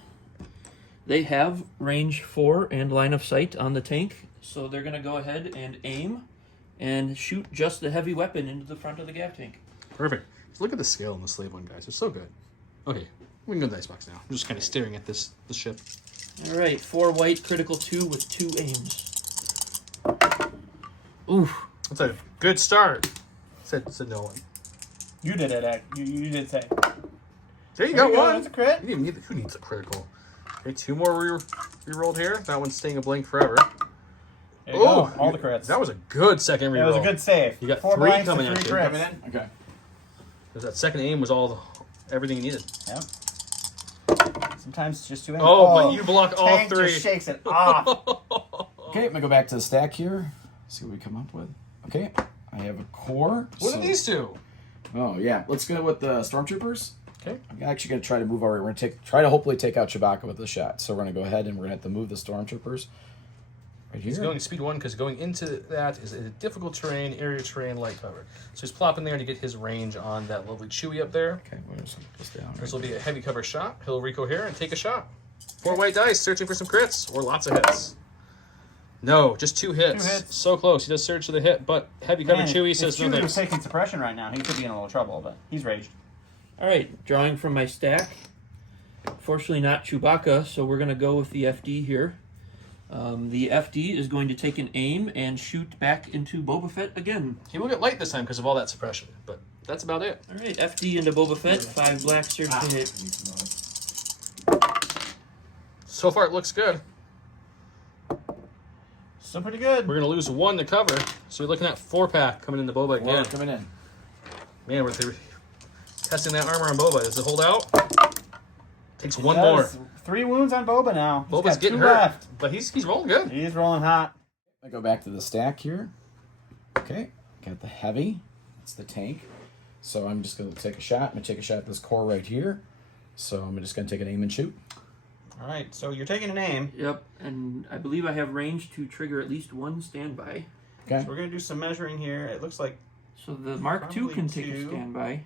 They have range 4 and line of sight on the tank. So they're going to go ahead and aim and shoot just the heavy weapon into the front of the Gav tank. Perfect. So look at the scale on the slave one, guys. They're so good. Okay, we can go to the dice box now. I'm just kind of staring at the ship. All right, 4 white, critical 2 with 2 aims. Oof. That's a good start, said Nolan. You did it, Ed. You did say. There you go, one. That's a crit. You didn't need who needs a critical? Okay, 2 more re-rolled here. That one's staying a blank forever. There you go. All the crits. That was a good second That reroll. was a good save. You got 4 3 blanks coming and at 3 you. crits. Coming in? Okay. Because that second aim was everything you needed. Yep. Sometimes it's just 2 aims. Oh, but you block all Tank 3. just shakes it off. Okay, I'm gonna go back to the stack here. See what we come up with. Okay, I have a core. What so- are these 2? Oh yeah, let's go with the stormtroopers. Okay. I'm actually gonna try to move our. We're gonna try to hopefully take out Chewbacca with a shot. So we're gonna go ahead and we're gonna have to move the stormtroopers. Right here. He's going speed 1 because going into that is a difficult terrain, area terrain, light cover. So he's plopping there to get his range on that lovely Chewy up there. Okay, where's this down? This will be a heavy cover shot. He'll recohere and take a shot. 4 white dice, searching for some crits or lots of hits. No, just 2 hits. 2 hits. So close. He does search to the hit, but heavy cover Man, Chewy if says no Chewy was thanks. taking suppression right now, he could be in a little trouble, but he's raged. All right, drawing from my stack. Fortunately not Chewbacca, so we're going to go with the FD here. The FD is going to take an aim and shoot back into Boba Fett again. He will get light this time because of all that suppression, but that's about it. All right, FD into Boba Fett, 5 black, surge to hit. So far it looks good. Still pretty good. We're going to lose 1 to cover, so you're looking at 4-pack coming into Boba We're again. coming in. Man, we're testing that armor on Boba. Does it hold out? Takes He 1 does. more. 3 wounds on Boba now. He's Boba's got getting 2 hurt, left. but he's rolling good. He's rolling hot. I go back to the stack here. Okay, got the heavy. It's the tank. So I'm just gonna take a shot. I'm gonna take a shot at this core right here. So I'm just gonna take an aim and shoot. All right, so you're taking an aim. Yep, and I believe I have range to trigger at least 1 standby. Okay. So we're going to do some measuring here. It looks like So the Mark II Probably can take a 2. standby.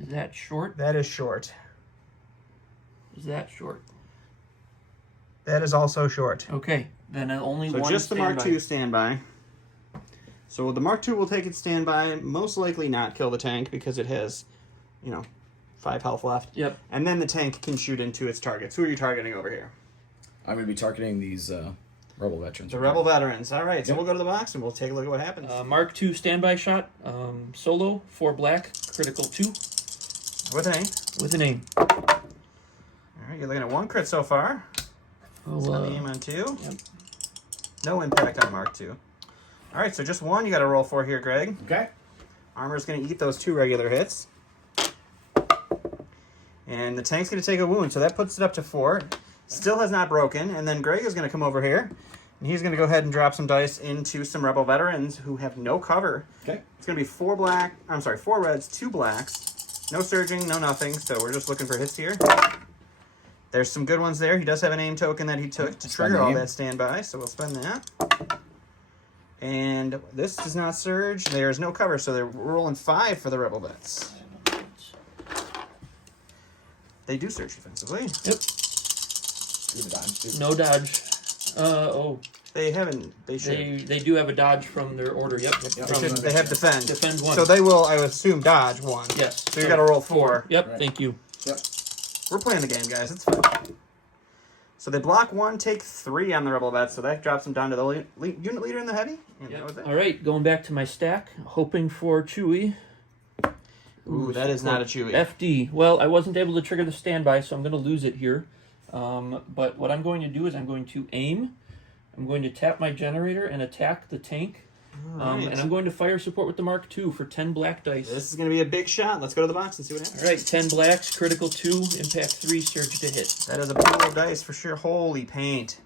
Is that short? that is short. Is that short? That is also short. Okay, then only So one just the standby. Mark II standby. So the Mark II will take its standby, most likely not kill the tank because it has, 5 health left. Yep. And then the tank can shoot into its targets. Who are you targeting over here? I'm gonna be targeting these rebel veterans. The Rebel veterans. All right, so we'll go to the box and we'll take a look at what happens. Mark II standby shot, solo, 4 black, critical 2, With an aim. with an aim. All right, you're looking at 1 crit so far. Well, On the aim on 2. yep. No impact on Mark II. All right, so just 1 you got to roll for here, Greg. Okay. Armor's going to eat those 2 regular hits. And the tank's going to take a wound, so that puts it up to 4. Still has not broken. And then Greg is going to come over here, and he's going to go ahead and drop some dice into some Rebel veterans who have no cover. Okay. It's going to be 4 reds, 2 blacks. No surging, no nothing, so we're just looking for hits here. There's some good ones there. He does have an aim token that he took to Spend trigger the all aim. that standby, so we'll spend that. And this does not surge. There's no cover, so they're rolling 5 for the Rebel vets. They do surge defensively. Yep. Do the dodge, dude. No dodge. They haven't. They should. They do have a dodge from their order. Yep. Yep. They, should, they have defend. Defend 1. So they will, I would assume, dodge 1. yes. So you got to roll 4. Yep. Right. Thank you. Yep. We're playing the game, guys. It's fine. So they block 1, take 3 on the Rebel vets, so that drops them down to the unit leader in the heavy. And that was it. All right, going back to my stack, hoping for Chewy. Ooh, that is not a Chewy. FD. Well, I wasn't able to trigger the standby, so I'm going to lose it here. But what I'm going to do is I'm going to aim. I'm going to tap my generator and attack the tank. Alright. And I'm going to fire support with the Mark II for 10 black dice. This is going to be a big shot. Let's go to the box and see what happens. All right, 10 blacks, critical 2, impact 3, surge to hit. That is a pool of dice for sure. Holy paint.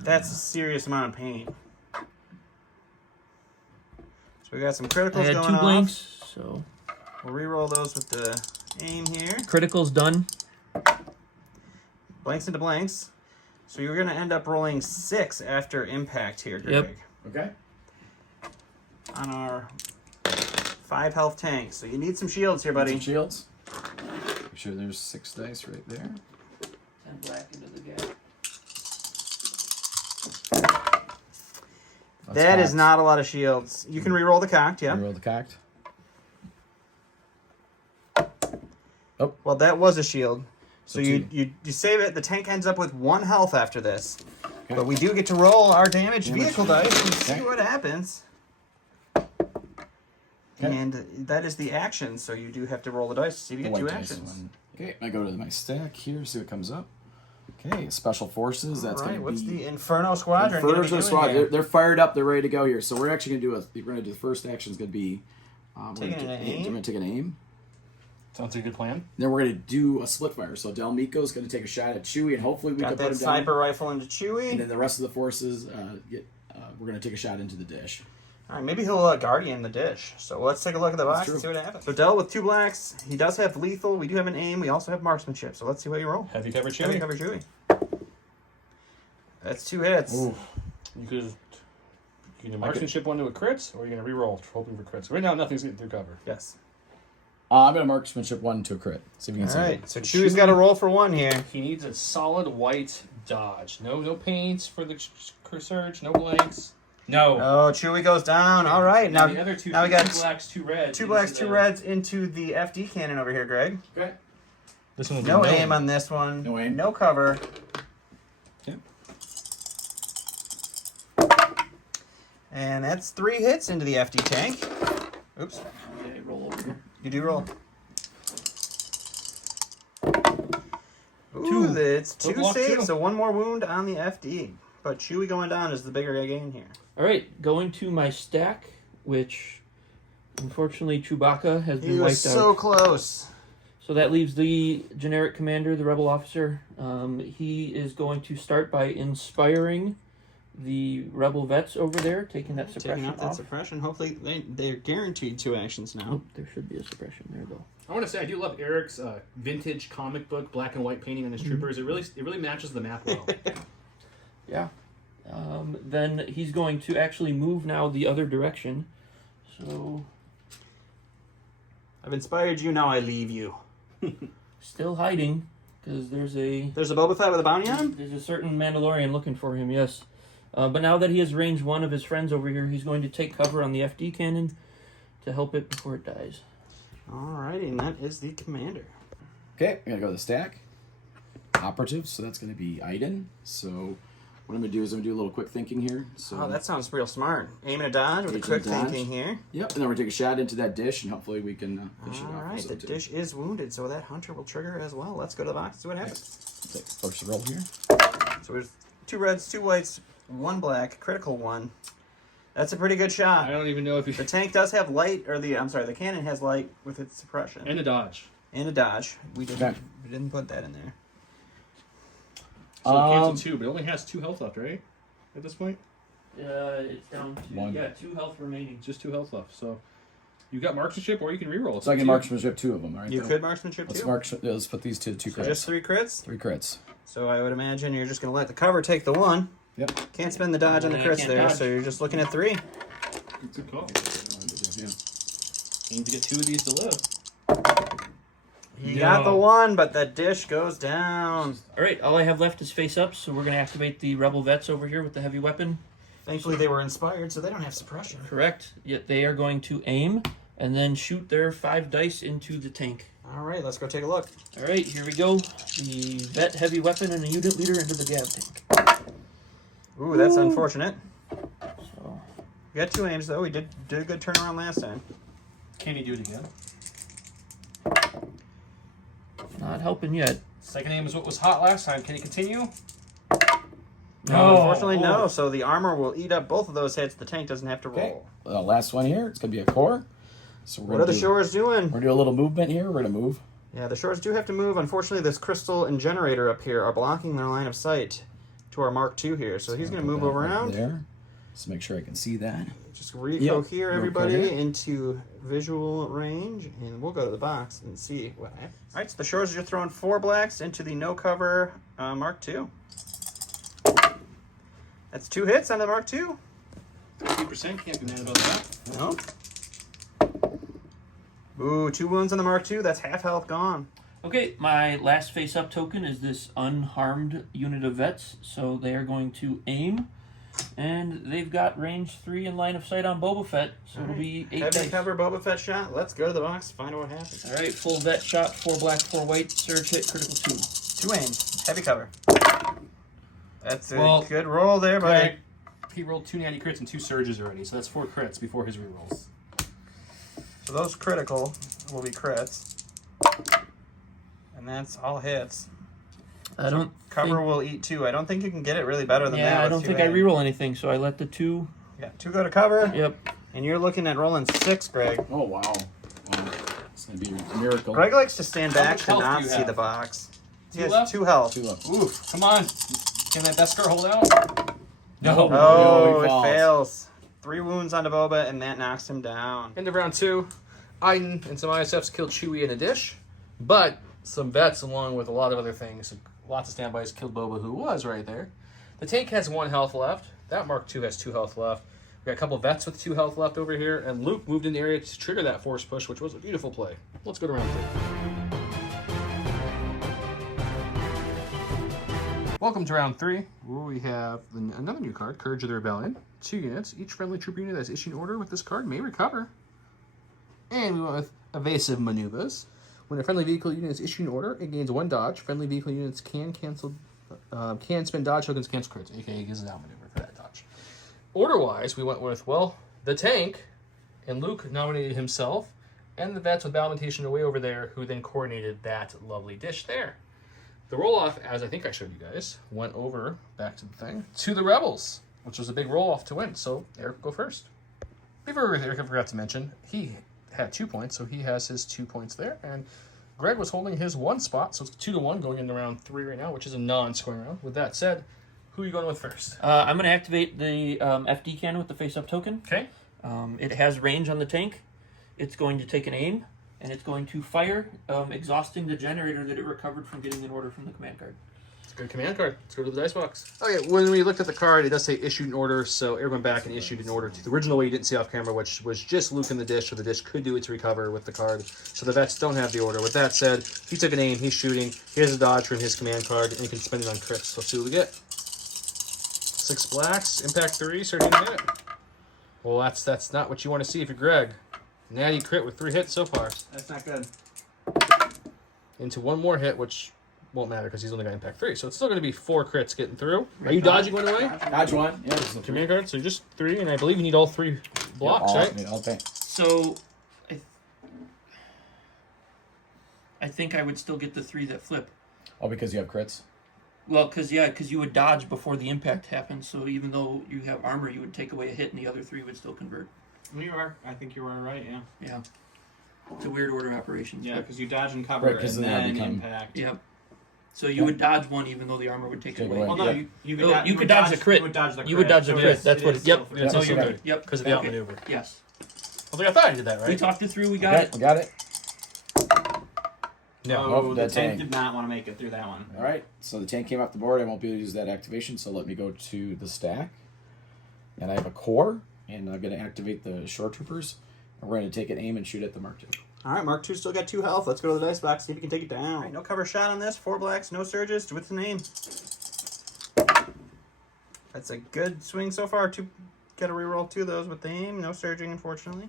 That's a serious amount of paint. So we got some criticals I had going 2 off. blanks, so We'll re-roll those with the aim here. critical's done. Blanks into blanks. So you're going to end up rolling 6 after impact here, Greg. Yep. Okay. On our 5 health tank. So you need some shields here, buddy. Some shields. Make sure there's 6 dice right there. 10 black into the gap. That is not a lot of shields. You can re-roll the cocked, yeah. Roll the cocked. Well, that was a shield. So So you save it. The tank ends up with 1 health after this. Okay. But we do get to roll our damaged Damage. vehicle dice and see Okay. what happens. Okay. And that is the action, so you do have to roll the dice to see if you The get 2 white dice actions. one. Okay, I go to my stack here, see what comes up. Okay, special forces. That's All right, going what's to be the Inferno Squadron gonna be Inferno doing Squad. here? They're fired up. They're ready to go here. So we're actually going to do the first action is going to be we're Taking gonna an take- aim? I'm going to take an aim. Sounds like a good plan. Then we're going to do a split fire. So Del Mico's going to take a shot at Chewie, and hopefully we Got can put that him sniper down. rifle into And Chewie. then the rest of the forces we're going to take a shot into the dish. All right, maybe he'll Guardian the dish. So let's take a look at the box That's and see true. what happens. So Del with 2 blacks. He does have lethal. We do have an aim. We also have marksmanship. So let's see what you roll. Heavy cover Heavy Chewy. cover Chewie. That's 2 hits. You could do marksmanship 1 to a crit, or you're gonna reroll hoping for crits. Right now, nothing's getting through cover. Yes. I'm going to marksmanship 1 to a crit. See if we can All see right. it. So Chewie's got to roll for 1 here. He needs a solid white dodge. No paints for the surge. No blanks. No. Oh, Chewie goes down. All right. Now, the other two, now we got 2 blacks, 2 reds. 2 blacks, into 2 the- reds into the FD cannon over here, Greg. Okay. This one will be No aim on this one. No aim. No cover. Okay. And that's 3 hits into the FD tank. Oops. Okay, roll over here. You do roll. Ooh, 2. it's 2 block saves, 2. so 1 more wound on the FD. But Chewie going down is the bigger gain here. All right, going to my stack, which unfortunately Chewbacca has He been was wiped so out. close. So that leaves the generic commander, the rebel officer. He is going to start by inspiring the rebel vets over there, taking that Taking suppression out that off. suppression. Hopefully they're guaranteed 2 actions now. Oh, there should be a suppression there though. I want to say I do love Eric's vintage comic book black and white painting on his troopers. It really matches the map well. Yeah. Then he's going to actually move now the other direction. So I've inspired you, now I leave you. still hiding because there's a Boba Fett with a bounty on him? There's a certain Mandalorian looking for him, yes. But now that he has ranged 1 of his friends over here, he's going to take cover on the FD cannon to help it before it dies. Alrighty, and that is the commander. Okay, I'm going to go to the stack. Operative, so that's going to be Iden. So what I'm going to do is I'm going to do a little quick thinking here. So Oh, that sounds real smart. Aim and a dodge with a Aim quick and dodge. thinking here. Yep, and then we're going to take a shot into that dish, and hopefully we can finish it off. Alright, So the to- dish is wounded, so that hunter will trigger as well. Let's go to the box, see what happens. Take first roll here. So there's 2 reds, 2 whites, 1 black, critical 1. That's a pretty good I shot. don't even know if The you... tank does have light, or the cannon has light with its suppression. And a dodge. And a dodge. We didn't, Okay. we didn't put that in there. So it cancels Um, 2, but it only has 2 health left, right? At this point? It's down to 1. 2 health remaining. Just 2 health left. So you got marksmanship, or you can reroll. So I can marksmanship 2 of them, right? You Though? could marksmanship Let's too. let's put these to 2 So crits. just 3 crits. 3 crits. So I would imagine you're just going to let the cover take the 1. Yep. Can't spend the dodge on the Yeah, I crits can't there, dodge. so you're just looking at 3. Good call. Yeah. Aim to get 2 of these to live. You got the 1, but the dish goes down. Alright, all I have left is face up, so we're going to activate the rebel vets over here with the heavy weapon. Thankfully, they were inspired, so they don't have suppression. Correct. Yet they are going to aim and then shoot their 5 dice into the tank. All right, let's go take a look. Alright, here we go. The vet heavy weapon and a unit leader into the Gav tank. Ooh, that's unfortunate. So We got 2 aims, though. We did a good turnaround last time. Can he do it again? Not helping yet. Second aim is what was hot last time. Can he continue? No, unfortunately, no. So the armor will eat up both of those hits. The tank doesn't have to Okay. roll. Last one here. It's gonna be a core. So What are the shores doing? We're gonna do a little movement here. We're gonna move. Yeah, the shores do have to move. Unfortunately, this crystal and generator up here are blocking their line of sight to our Mark II here. So he's going to move Put that right around. there. Just make sure I can see that. Just re-cohere everybody here. into visual range, and we'll go to the box and see what happens. All right, so the shores are just throwing 4 blacks into the no-cover Mark II. That's 2 hits on the Mark II. 50%. Can't be mad about that. No. Ooh, 2 wounds on the Mark II. That's half health gone. Okay, my last face-up token is this unharmed unit of vets. So they are going to aim, and they've got range 3 and line of sight on Boba Fett. So it'll be 8 Heavy dice. cover Boba Fett shot. Let's go to the box, find out what happens. All right, full vet shot, 4 black, 4 white, surge hit, critical 2. 2 aims. Heavy cover. That's a Well, good roll there, buddy. Greg, he rolled 2 natty crits and 2 surges already, so that's 4 crits before his rerolls. So those critical will be crits. And that's all hits. I don't Cover think, will eat 2. I don't think you can get it really better than that. yeah, I with don't 2 think I aims. reroll anything, so I let the 2. Yeah, 2 go to cover. Yep. And you're looking at rolling 6, Greg. Oh wow. It's gonna be a miracle. Greg likes to stand How back much to health do not you see have? the box. He 2 has left? 2 health. 2 left. Oof, come on. Can that Beskar hold out? No. Oh, he it falls. fails. 3 wounds onto Boba, and that knocks him down. Into round 2, Iden and some ISFs killed Chewie in a dish, but some vets, along with a lot of other things, lots of standbys, killed Boba, who was right there. The tank has 1 health left. That Mark II has 2 health left. We got a couple vets with 2 health left over here, and Luke moved in the area to trigger that force push, which was a beautiful play. Let's go to round 3. Welcome to round 3, where we have another new card, Courage of the Rebellion. 2 units. Each friendly troop unit that's issued an order with this card may recover. And we went with Evasive Maneuvers. When a friendly vehicle unit is issued an order, it gains 1 dodge. Friendly vehicle units can spend dodge tokens, cancel crits, aka gives it out maneuver for that dodge. Order-wise, we went with, well, the tank, and Luke nominated himself, and the vets with Balmentation away over there, who then coordinated that lovely dish there. The roll-off, as I think I showed you guys, went over, back to the thing, to the Rebels, which was a big roll-off to win. So, Eric, go first. Before Eric, I forgot to mention, he had 2 points, so he has his 2 points there, and Greg was holding his 1 spot, so it's 2-1 going into round 3 right now, which is a non-scoring round. With that said, who are you going with first? I'm going to activate the FD cannon with the face-up token. Okay. It has range on the tank. It's going to take an aim, and it's going to fire, exhausting the generator that it recovered from getting an order from the command card. It's a good command card. Let's go to the dice box. Okay, when we looked at the card, it does say issued an order, so Eric went back and issued an order to the original way you didn't see off camera, which was just Luke in the dish, so the dish could do its recover with the card. So the vets don't have the order. With that said, he took an aim, he's shooting. Here's a dodge from his command card, and he can spend it on crits. Let's see what we get. 6 blacks, impact 3, starting to hit. Well, that's not what you want to see if you're Greg. Natty crit with 3 hits so far. That's not good. Into 1 more hit, which won't matter because he's only got impact 3. So it's still going to be 4 crits getting through. Are you dodging one away? Dodge 1. Yeah, this is the Command card, so just 3, and I believe you need all 3 blocks, all, right? Yeah, all day. So, I think I would still get the 3 that flip. Oh, because you have crits? Well, because you would dodge before the impact happens, so even though you have armor, you would take away a hit, and the other 3 would still convert. You are. I think you are right, yeah. Yeah. It's a weird order of operations. Yeah, but- because you dodge and cover Right, 'cause and then I then become- impact. Yep. So you would dodge 1 even though the armor would take it Take away. away. Well, no, Yep. you Oh, could, you could dodge the crit. You would dodge the crit. You would dodge the so crit. it That's is what. still Yep. for That's So also you're good. Yep. Because of the outmaneuver. Yes. I was like, I thought I did that, We right? talked it through. We got Okay, it. we got it. No. Oh, the that tank tank. did not want to make it through that one. All right, so the tank came off the board. I won't be able to use that activation, so let me go to the stack. And I have a core, and I'm going to activate the shore troopers. And we're going to take an aim and shoot at the Mark II. All right, Mark II still got 2 health. Let's go to the dice box, see if you can take it down. All right, no cover shot on this. 4 blacks, no surges. What's the name? That's a good swing so far. Got to reroll 2 of those with the aim. No surging, unfortunately.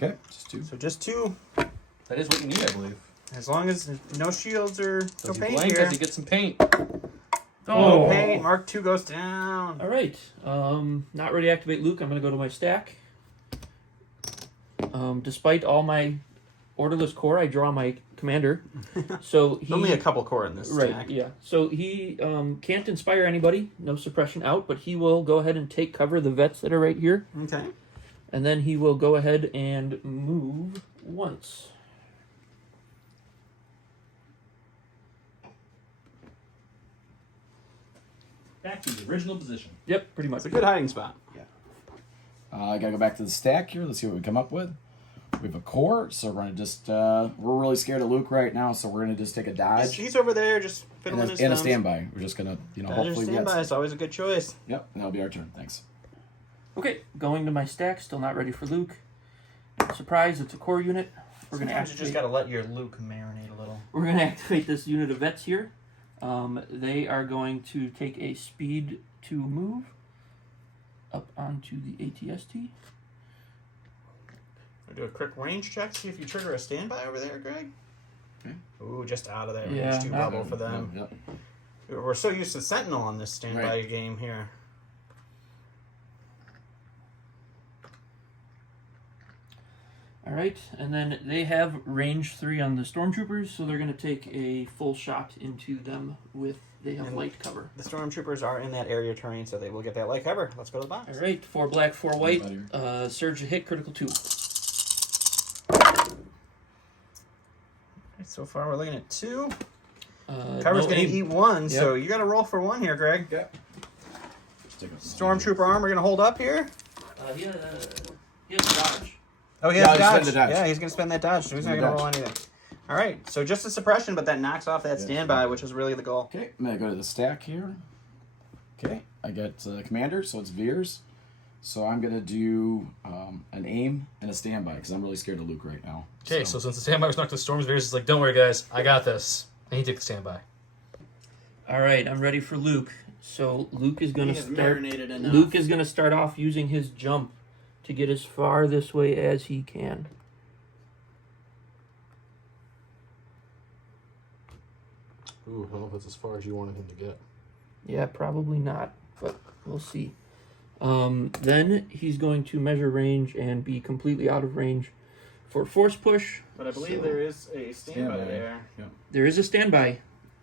Okay, just 2. So just 2. That is what you need, I believe. As long as no shields or no Does he paint blank? here. Does he get some paint? No paint. Mark II goes down. All right. Not ready to activate Luke. I'm going to go to my stack. Despite all my Orderless Core, I draw my commander. So he Only a couple core in this right, stack. yeah. So he can't inspire anybody, no suppression out, but he will go ahead and take cover of the vets that are right here, Okay. and then he will go ahead and move once. Back to the original position. Yep, pretty much. It's a good hiding spot. I gotta go back to the stack here. Let's see what we come up with. We have a core, so we're gonna just we're really scared of Luke right now, so we're gonna just take a dodge He's over there just and fiddling his a thumbs. standby. We're just gonna Dodge or hopefully we standby get. is always a good choice. Yep, and that'll be our turn. Thanks. Okay, going to my stack, still not ready for Luke. Surprise, it's a core unit. We're gonna Sometimes you just activate. gotta let your Luke marinate a little. We're gonna activate this unit of vets here. They are going to take a speed to move up onto the ATST. We'll do a quick range check, see if you trigger a standby over there, Greg. Okay. Ooh, just out of that Yeah, range 2 not- bubble for them. Yep. We're so used to Sentinel on this standby Right. game here. All right, and then they have range 3 on the stormtroopers, so they're going to take a full shot into them with. They have And- light cover. The stormtroopers are in that area terrain, so they will get that light cover. Let's go to the box. All right, 4 black, 4 white. Better. Surge to hit, critical 2. So far, we're looking at 2. Uh, Cover's no going aim. to eat 1, Yep. so you got to roll for 1 here, Greg. Yep. Stormtrooper armor going to hold up here. He has dodge. Oh, he Yeah, has he's dodge. spend the dodge. Yeah, he's going to spend that dodge. So he's not Spend going the to roll anything. All right, so just a suppression, but that knocks off that Yeah. standby, which is really the goal. Okay, I'm gonna go to the stack here. Okay, I got commander, so it's Veers. So I'm gonna do an aim and a standby because I'm really scared of Luke right now. Okay, so since the standby was knocked to Storms, Veers is like, don't worry, guys, I got this. And he took the standby. All right, I'm ready for Luke. So Luke is going to He has start. marinated enough. Luke is going to start off using his jump to get as far this way as he can. Ooh, I don't know if that's as far as you wanted him to get. Yeah, probably not, but we'll see. Then he's going to measure range and be completely out of range for force push. But I believe So- there is a standby Standby. there. There is a standby.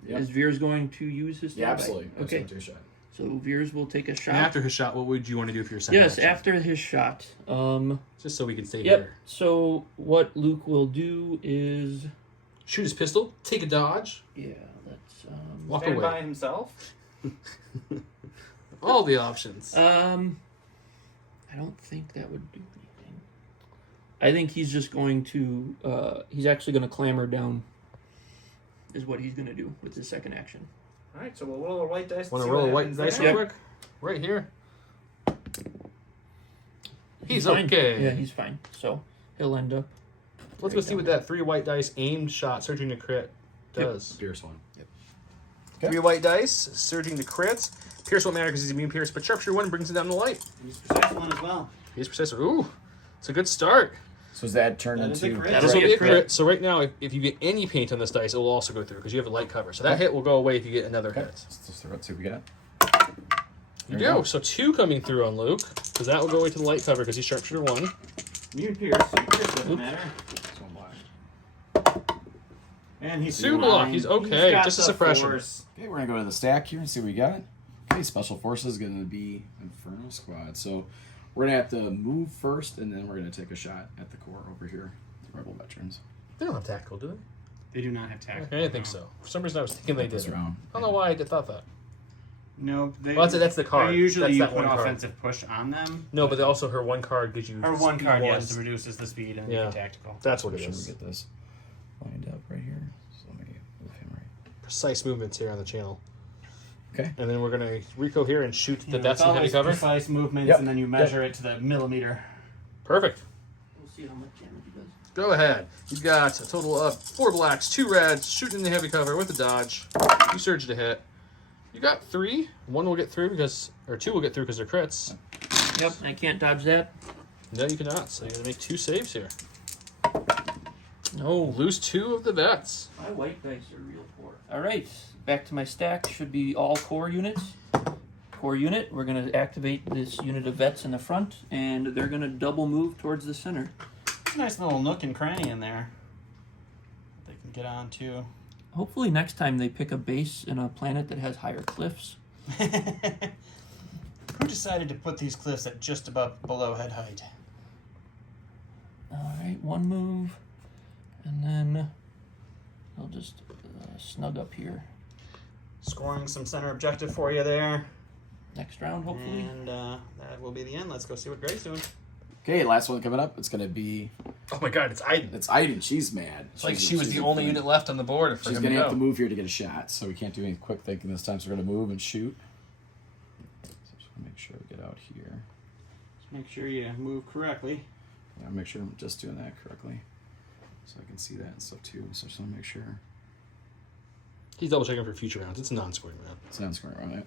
Yep. Is Veers going to use his standby? Yeah, absolutely. Okay, Absolutely, shot. so Veers will take a shot. And after his shot, what would you want to do for your second Yes, action? after his shot. Just so we can stay Yep. here. So what Luke will do is, Shoot his pistol, take a dodge, yeah, let's walk Stand by away. himself. All the options. I don't think that would do anything. I think he's just going to. He's actually going to clamber down. Is what he's going to do with his second action. All right, so we'll roll a white dice. Want see to roll what a white happens dice there. real quick? Right here. He's fine. okay. Yeah, he's fine. So he'll end up. Let's go see what that 3 white dice aimed shot, surging to crit, does. Pierce one. Yep. 3 white dice, surging to crits. Pierce won't matter because he's immune pierce, but Sharpshooter 1 brings it down the light. He's precise one as well. He's precise. Ooh, it's a good start. So is that turned That is a into? crit. That'll This will be be a a crit. crit. So right now, if you get any paint on this dice, it will also go through because you have a light cover. So that hit will go away if you get another Okay. hit. Let's see what we got. You There go. we go. So 2 coming through on Luke because that will go away to the light cover because he's Sharpshooter 1. Immune pierce, so pierce doesn't Oops. matter. This one black. And he's Suit block, he's okay, got just a the suppression. force. Okay, we're gonna go to the stack here and see what we got. Okay, special forces is gonna be Inferno Squad. So we're gonna have to move first, and then we're gonna take a shot at the core over here, the Rebel veterans. They don't have tactical, do They do not have tact. they? I didn't think so. For some reason, I was thinking they This did. round. I don't know why I thought that. No, they. Well, that's the card. Usually That's you that put one card. offensive push on them. No, but also her one card gives you. Her one speed card, ones. yes, reduces the speed and Yeah. the tactical. That's what Make it sure we is. get this lined up right here. So let me move him right. Precise movements here on the channel. Okay. And then we're gonna Rico here and shoot the You know, Vets it's and heavy always cover. precise movements, Yep. and then you measure it to the millimeter. Perfect. We'll see how much damage he does. Go ahead. You've got a total of 4 blacks, 2 reds, shooting the heavy cover with a dodge. You surge to hit. You got 3. 1 will get through because, or 2 will get through because they're crits. Yep, I can't dodge that. No, you cannot. So you're gonna make 2 saves here. No. Lose 2 of the Vets. My white dice are real poor. All right, back to my stack. Should be all core units. Core unit. We're gonna activate this unit of vets in the front, and they're gonna double move towards the center. Nice little nook and cranny in there. get on to. Hopefully next time they pick a base in a planet that has higher cliffs. Who decided to put these cliffs at just above below head height? All right, one move, and then I'll just snug up here. Scoring some center objective for you there. Next round, hopefully. And that will be the end. Let's go see what Greg's doing. Okay, last one coming up. It's gonna be. Oh my God, it's Aiden. It's Aiden. She's mad. It's like She's- she was she's the a- only unit left on the board for She's him gonna to have go. to move here to get a shot, so we can't do any quick thinking this time. So we're gonna move and shoot. So just wanna make sure we get out here. Just make sure you move correctly. Yeah, make sure I'm just doing that correctly, so I can see that and stuff too. So just wanna make sure He's double checking for future rounds. It's a non-scoring map. it's not square right.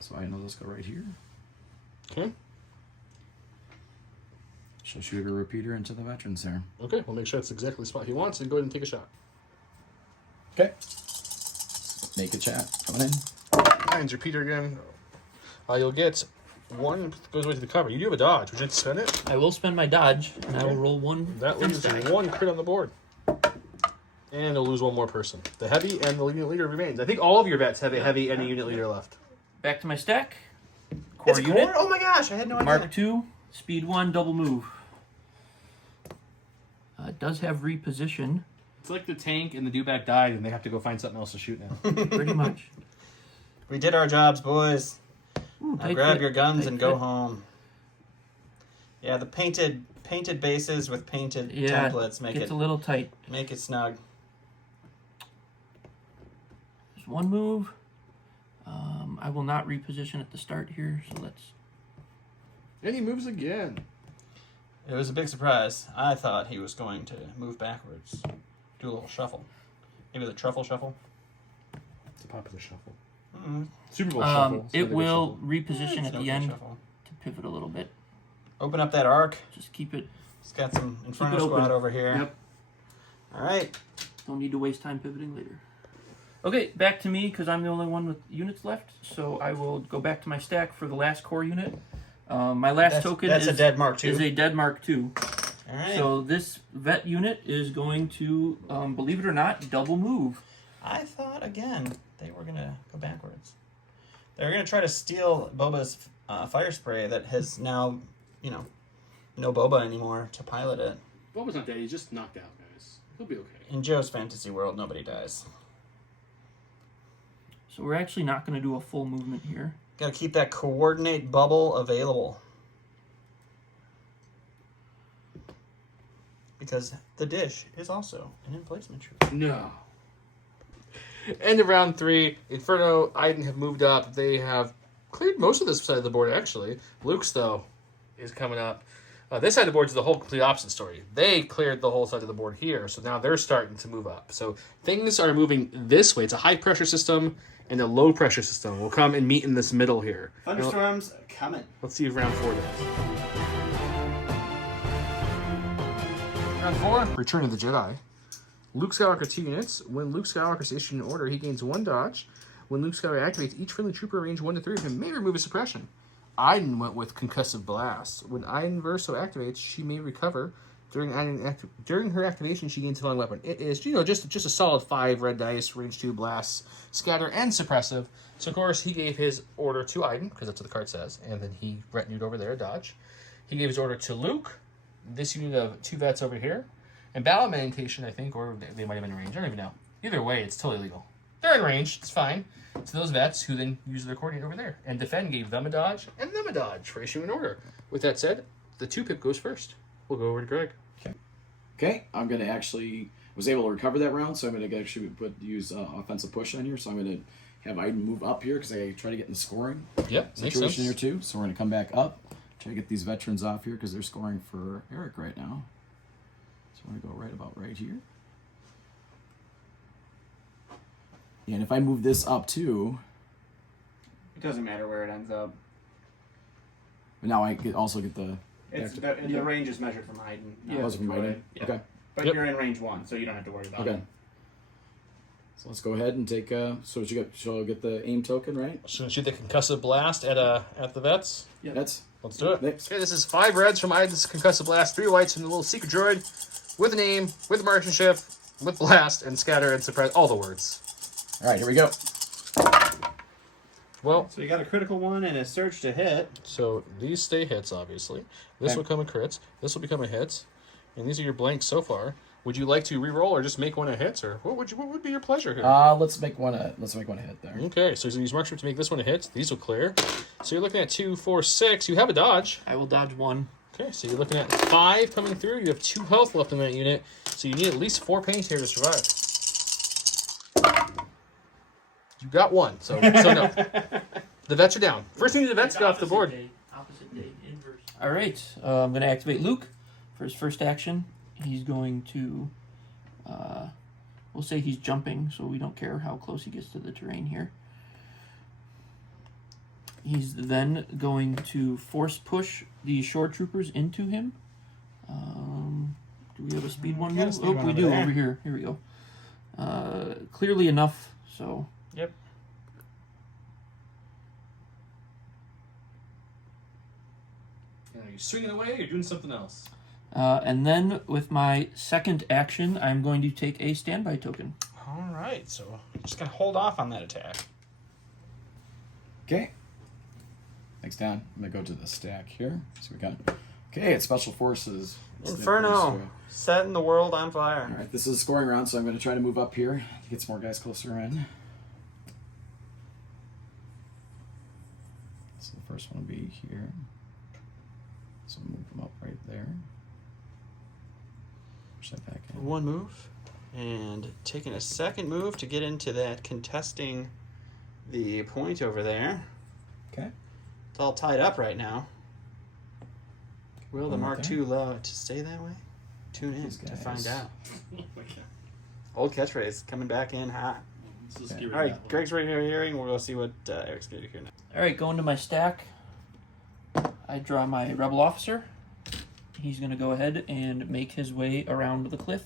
So I know let's go right here. Okay. She'll shoot a repeater into the veterans there. Okay, we'll make sure that's exactly the spot he wants and go ahead and take a shot. Okay. Naked chat coming in. Aiden's repeater again. You'll get one, goes away to the cover. You do have a dodge. Would you like to spend it? I will spend my dodge, and I will Okay. roll one. That fin leaves stack. one crit on the board. And it'll lose one more person. The heavy and the unit leader remains. I think all of your vets have a heavy and a unit leader left. Back to my stack. Core It's unit. core? Oh my gosh, I had no idea. Mark 2, speed 1, double move. It does have reposition, It's like the tank and the dewback died and they have to go find something else to shoot now. pretty much. We did our jobs, boys. Ooh, Now tight grab fit, your guns tight and go fit. home. Yeah, the painted bases with painted Yeah, templates make gets it a little tight. snug. There's one move. I will not reposition at the start here, so let's... And he moves again. It was a big surprise. I thought he was going to move backwards, do a little shuffle, maybe the truffle shuffle. It's a popular shuffle. Mm, Super Bowl shuffle. It will reposition it's at an the okay end shuffle. to pivot a little bit. Open up that arc. Just keep it... It's got some Inferno it open. Squad over here. Yep. All right. Don't need to waste time pivoting later. Okay, back to me, because I'm the only one with units left. So I will go back to my stack for the last core unit. My last token that's is a dead Mark II. is a dead Mark II. All right. So this vet unit is going to, believe it or not, double move. I thought again they were gonna go backwards. They're gonna try to steal Boba's fire spray that has now, no Boba anymore to pilot it. Boba's not dead. He's just knocked out, guys. He'll be okay. In Joe's fantasy world, nobody dies. So we're actually not going to do a full movement here. Got to keep that coordinate bubble available. Because the dish is also an emplacement troop. No. End of round 3. Inferno, Aiden have moved up. They have cleared most of this side of the board, actually. Luke's, though, is coming up. This side of the board is the whole complete opposite story. They cleared the whole side of the board here, so now they're starting to move up. So things are moving this way. It's a high-pressure system and a low-pressure system. We'll come and meet in this middle here. Thunderstorms coming. Let's see if round 4 does. Round 4, Return of the Jedi. Luke Skywalker 2 units. When Luke Skywalker is issued an order, he gains 1 dodge. When Luke Skywalker activates, each friendly trooper range 1 to 3 of him may remove a suppression. Aiden went with Concussive Blast. When Aiden Verso activates, she may recover. During her activation, she gains a flying weapon. It is, just a solid 5 red dice, range 2 blasts, scatter, and suppressive. So, of course, he gave his order to Aiden, because that's what the card says, and then he retinued over there, dodge. He gave his order to Luke, this unit of 2 vets over here, and Battle Meditation, I think, or they might have been in range. I don't even know. Either way, it's totally legal. They're in range. It's fine. To those vets who then use their coordinate over there. And Defend gave them a dodge and them a dodge for issuing an order. With that said, the 2-pip goes first. We'll go over to Greg. Okay, I'm gonna actually was able to recover that round, so I'm gonna actually use offensive push on here. So I'm gonna have Aiden move up here because I try to get in the scoring Yep, makes sense. situation here too. So we're gonna come back up, try to get these veterans off here because they're scoring for Eric right now. So I'm gonna go right about right here. Yeah, and if I move this up too, It doesn't matter where it ends up. now I also get the. The range is measured from Aiden. Yeah, was from Aiden. Yeah. Okay. But Yep. you're in range 1, so you don't have to worry about Okay. it. So let's go ahead and take. So what you got? Shall I get the aim token, right? So shoot the Concussive Blast at the vets. Yeah. That's Let's do it. next. Okay, this is 5 reds from Aiden's Concussive Blast, 3 whites from the little secret droid, with a name, with marksmanship, with blast and scatter and suppress, all the words. All right, here we go. Well, So you got a critical one and a surge to hit. so these stay hits, obviously. This Okay. will become a crit. This will become a hit. And these are your blanks so far. Would you like to re-roll or just make one a hit, or what would be your pleasure here? Let's make one a hit there. Okay, so he's gonna use Marksman to make this one a hit. These will clear. So you're looking at 2, 4, 6. You have a dodge. I will dodge one. Okay, so you're looking at 5 coming through. You have 2 health left in that unit, so you need at least 4 pains here to survive. You got 1, so no. The vets are down. First thing the vets got off the board. Opposite day, inverse. All right, I'm going to activate Luke for his first action. He's going to, we'll say he's jumping, so we don't care how close he gets to the terrain here. He's then going to force push the shore troopers into him. Do we have a speed one got a move? speed Oh, one we over do, there. over here. Here we go. Clearly enough, so... Yep. Are you swinging away or you're doing something else? And then with my second action, I'm going to take a standby token. All right, so just gonna hold off on that attack. Okay. Next down, I'm gonna go to the stack here. So we got. Okay, it's Special Forces. Inferno, setting the world on fire. All right, this is a scoring round, so I'm going to try to move up here to get some more guys closer in. So the first one will be here. So move them up right there. Push that back in. One move, and taking a second move to get into that contesting the point over there. Okay. It's all tied up right now. Will the One Mark right II allow it to stay that way? Tune in These to guys. find out. Oh my god. Old catchphrase coming back in hot. This is Okay. scary. All right, Greg's right here hearing. We'll go see what Eric's gonna do here now. All right, going to my stack. I draw my rebel officer. He's going to go ahead and make his way around the cliff.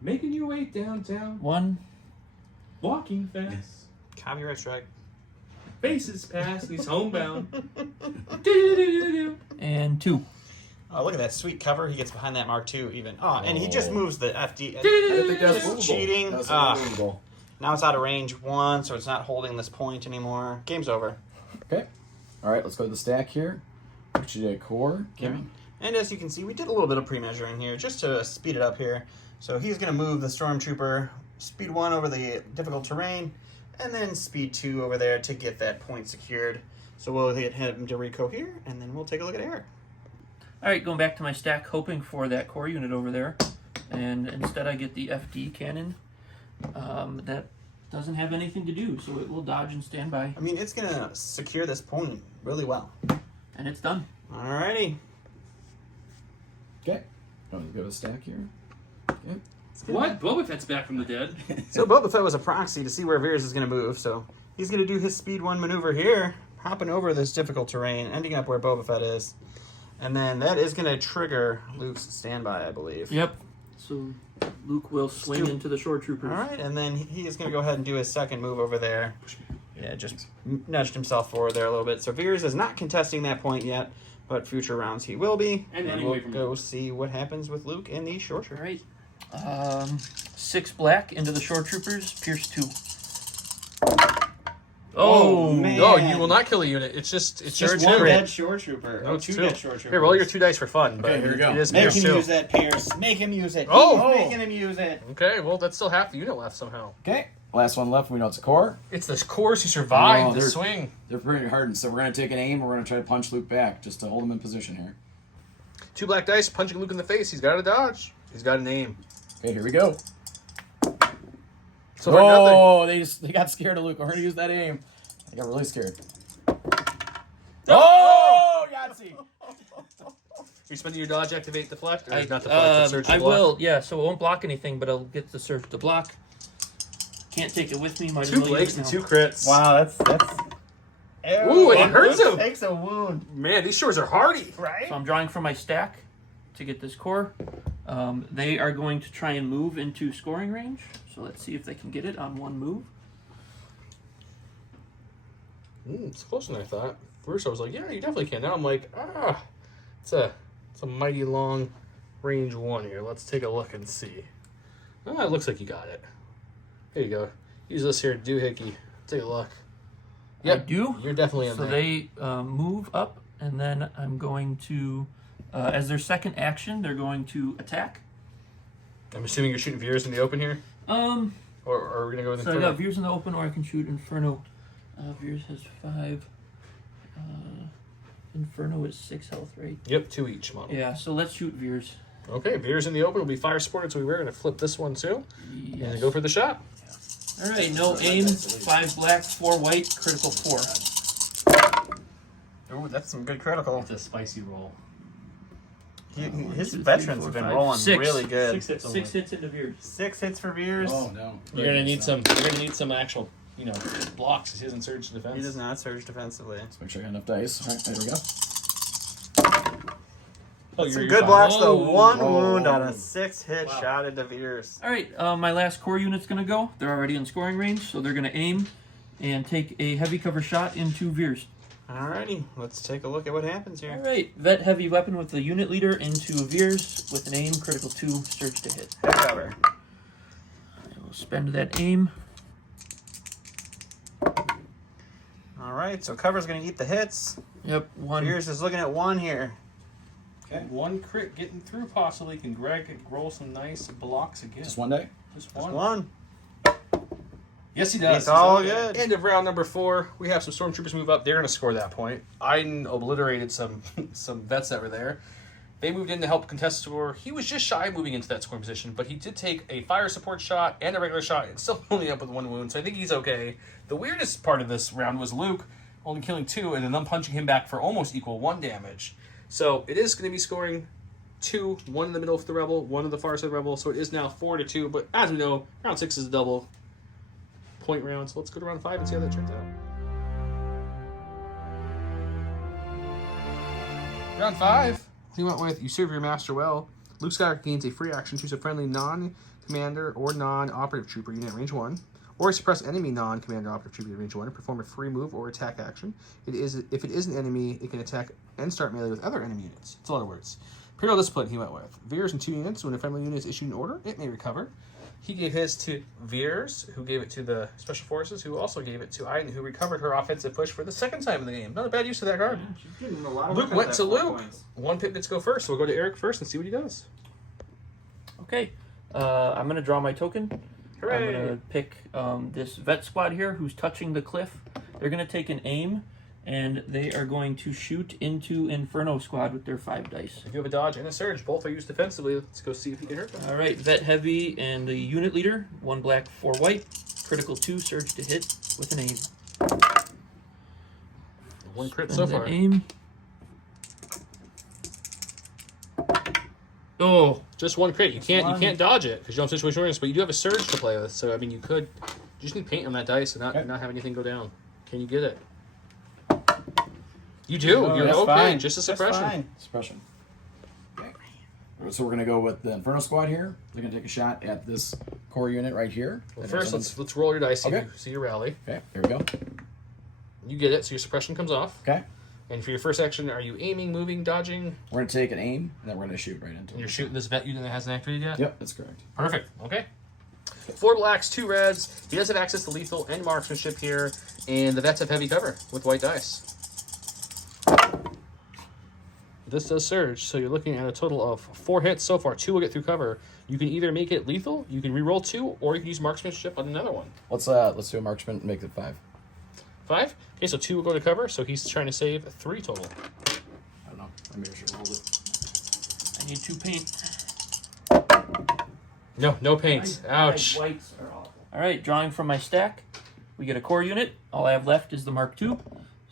Making your way downtown, One, walking fast. Copyright strike. Faces past, he's homebound. Do-do-do-do-do. and 2. Oh, look at that sweet cover. He gets behind that Mark II even. Oh, and he just Oh. moves the FD. I didn't think that was Just movable. cheating. That was Ah. unmovable. Now it's out of range 1, so it's not holding this point anymore. Game's over. Okay. All right, let's go to the stack here. Put you to core. Okay. And as you can see, we did a little bit of pre-measuring here just to speed it up here. So he's going to move the Stormtrooper speed 1 over the difficult terrain, and then speed 2 over there to get that point secured. So we'll hit him to Rico here, and then we'll take a look at Eric. All right, going back to my stack, hoping for that core unit over there. And instead I get the FD cannon. That doesn't have anything to do, so it will dodge and stand by. I mean, it's going to secure this point really well. And it's done. Alrighty. Okay. Oh, you go to the stack here. Okay. What? Boba Fett's back from the dead. So Boba Fett was a proxy to see where Veers is going to move, so he's going to do his speed 1 maneuver here, hopping over this difficult terrain, ending up where Boba Fett is. And then that is going to trigger Luke's standby, I believe. Yep. So Luke will swing do- into the shore troopers. All right, and then he is going to go ahead and do his second move over there. Yeah, just nudged himself forward there a little bit. So Veers is not contesting that point yet, but future rounds he will be. And running we'll away from go see what happens with Luke in the short All term. right. 6 black into the shore troopers, pierce 2. Oh, man. No, you will not kill a unit. It's just Just your one crit. dead shore trooper. No, Oh, it's 2 two. dead shore troopers. Here, roll your 2 dice for fun. But Okay, here we go. It is Make pierce him 2. use that, Pierce. Make him use it. Oh! He's making him use it. Okay, well, that's still half the unit left somehow. Okay. Last one left. We know it's a core. It's this course he survived Oh, the they're- swing. They're pretty hardened, so we're going to take an aim. We're going to try to punch Luke back just to hold him in position here. 2 black dice, punching Luke in the face. He's got a dodge. He's got an aim. Okay, here we go. So for nothing. Oh, they got scared of Luke. We're going to use that aim. They got really scared. Oh, Yahtzee! You're spending your dodge, activate deflect, or not deflect, but search I and block? will, yeah, so it won't block anything, but I'll get the search to block. Can't take it with me. Might as 2 well use blanks it and now. 2 crits. Wow, that's. Ooh, and it hurts him. Takes a wound, Man, these shores are hardy. right? So I'm drawing from my stack to get this core. They are going to try and move into scoring range. So let's see if they can get it on one move. It's closer than I thought. First I was like, yeah, you definitely can. Now I'm like, it's a mighty long range 1 here. Let's take a look and see. Oh, it looks like you got it. There you go. Use this here, doohickey. Take a look. I do. You're definitely in So there. they move up, and then I'm going to, as their second action, they're going to attack. I'm assuming you're shooting Veers in the open here? Or are we going to go with So I Inferno? got Veers in the open, or I can shoot Inferno. Veers has 5. Inferno is 6 health, right? Yep, 2 each model. Yeah, so let's shoot Veers. Okay, Veers in the open will be fire supported, so we're going to flip this one too. Yes. And go for the shot. All right, no aim. 5 black, 4 white, critical 4. Ooh, that's some good critical. It's a spicy roll. His 1, 2, 3, veterans 4, have been 5, rolling 6. really good. 6 hits. 6 hits into Veers. 6 hits for Veers. Oh no. You're going to need some. You're going to need some actual, blocks. He doesn't surge defense. He does not surge defensively. Let's make sure I got enough dice. All right, there we go. Oh, Some you're good fine. blocks though. Whoa. 1 Whoa. wound on a 6-hit Wow. shot into Veers. All right, my last core unit's going to go. They're already in scoring range, so they're going to aim and take a heavy cover shot into Veers. Alrighty, let's take a look at what happens All here. right, vet heavy weapon with the unit leader into Veers with an aim, critical 2, surge to hit. Head cover. I will spend that aim. Alright, so cover's gonna eat the hits. Yep, 1. Veers is looking at 1 here. Okay, 1 crit getting through possibly. Can Greg roll some nice blocks again? Just one day. Just Just one. 1. Yes, he does. It's all okay. good. End of round number 4. We have some stormtroopers move up. They're going to score that point. Iden obliterated some vets that were there. They moved in to help contest score. He was just shy of moving into that scoring position, but he did take a fire support shot and a regular shot and still only up with 1 wound, so I think he's okay. The weirdest part of this round was Luke only killing 2 and then them punching him back for almost equal 1 damage. So it is going to be scoring 2, 1 in the middle of the rebel, 1 in the far side rebel, so it is now 4-2, but as we know, round 6 is a double point round, so let's go to round 5 and see how that turns out. Round 5, he went with You Serve Your Master Well. Luke Skywalker gains a free action, choose a friendly non-commander or non-operative trooper unit at range 1, or suppress enemy non-commander operative trooper at range 1 and perform a free move or attack action. If it is an enemy, it can attack and start melee with other enemy units. That's a lot of words. Imperial Discipline he went with. Veers in 2 units. When a friendly unit is issued an order, it may recover. He gave his to Veers, who gave it to the Special Forces, who also gave it to Iden, who recovered her offensive push for the 2nd time in the game. Not a bad use of that card. She's getting a lot of Luke work went out to of that Luke. 4 points. 1 pip gets to go first, so we'll go to Eric first and see what he does. Okay, I'm going to draw my token. Hooray! I'm going to pick this vet squad here who's touching the cliff. They're going to take an aim, and they are going to shoot into Inferno squad with their 5 dice. If you have a dodge and a surge, both are used defensively. Let's go see if he can hurt them. All right, vet heavy and the unit leader, 1 black, 4 white, critical 2, surge to hit with an aim. 1 crit Spend so that far. Aim. Oh, Just 1 crit. You can't one. dodge it because you don't have situation awareness, but you do have a surge to play with. So I mean, you could. You just need paint on that dice and not have anything go down. Can you get it? You do. Oh, You're that's okay. fine. Just a That's suppression. fine. Suppression. Okay. So we're gonna go with the Inferno Squad here. They're gonna take a shot at this core unit right here. Well, That first, represents- let's roll your dice. See, Okay. see your rally. Okay, there we go. You get it. So your suppression comes off. Okay. And for your first action, are you aiming, moving, dodging? We're gonna take an aim and then we're gonna shoot right into And it. you're shooting this vet unit that hasn't activated yet. Yep, that's correct. Perfect. Okay. 4 blacks, 2 reds. He does have access to lethal and marksmanship here, and the vets have heavy cover with white dice. This does surge, so you're looking at a total of 4 hits so far. 2 will get through cover. You can either make it lethal, you can re-roll 2, or you can use marksmanship on another one. Let's do a marksman and make it 5. 5. Okay, so 2 will go to cover, so he's trying to save 3 total. I don't know. Maybe I should roll it. I need 2 paint. No paint. Ouch. Whites are awful. All right, drawing from my stack, we get a core unit. All I have left is the Mark II.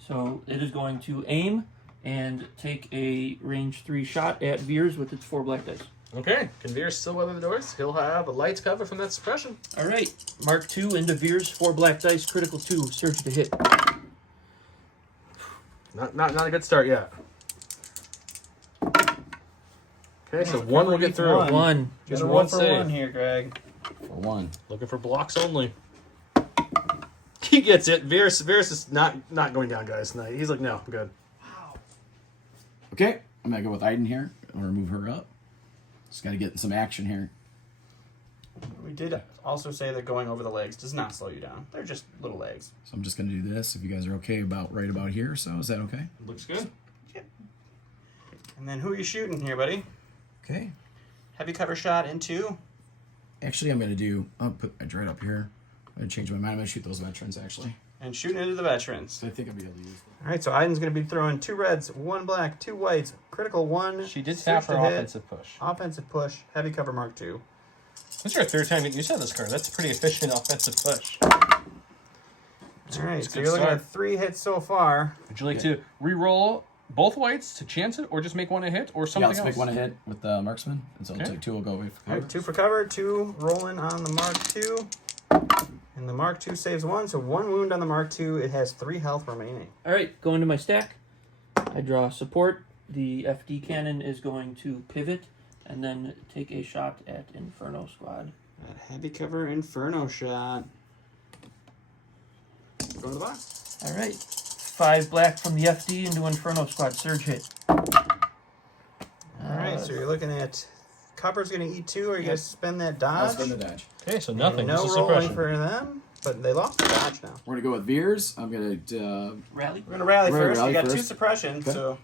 So it is going to aim and take a range 3 shot at Veers with its 4 black dice. Okay, can Veer still weather the doors? He'll have a light cover from that suppression. All right, Mark II into Veers, 4 black dice, critical 2, surge to hit. Not a good start yet. Okay, so 1 will get through. 1. Just Got a 1 for save. 1 here, Greg. For 1. Looking for blocks only. He gets it. Varys is not going down, guys, tonight. He's like, no, I'm good. Okay, I'm gonna go with Iden here. I'm gonna move her up. Just got to get some action here. We did also say that going over the legs does not slow you down. They're just little legs. So I'm just going to do this. If you guys are okay right about here, so is that okay? Looks good. And then who are you shooting here, buddy? Okay. Heavy cover shot into. Actually, I'm going to do. I'll put my right up here. I'm going to change my mind. I'm going to shoot those veterans actually. And shooting into the veterans. So I think I'll be able to use. All right, so Aiden's going to be throwing 2 reds, 1 black, 2 whites, critical 1. She did surge tap her to hit, offensive push. Offensive push, heavy cover mark 2. This is your third time getting used to this card. That's a pretty efficient offensive push. All right, so good you're looking start. at 3 hits so far. Would you like to re-roll both whites to chance it, or just make one a hit, or Yeah, something let's else? make one a hit with the marksman, and so Okay. I'll take 2. Will go away for All cover. right, 2 for cover, 2 rolling on the mark 2. And the mark 2 saves 1, so 1 wound on the mark 2. It has 3 health remaining. All right, going to my stack. I draw support. The FD cannon is going to pivot and then take a shot at Inferno Squad. That heavy cover inferno shot. Go to the box. All right, 5 black from the FD into Inferno Squad. Surge hit. All right, so you're looking at cover's going to eat 2. Are you going to spend that I'll dodge? spend the dodge. Okay, so nothing. No Just a rolling suppression. for them, but they lost the dodge now. We're going to go with Veers. I'm going to. Rally. We're going to rally We're gonna first. rally We got 2 first. suppressions, Okay. so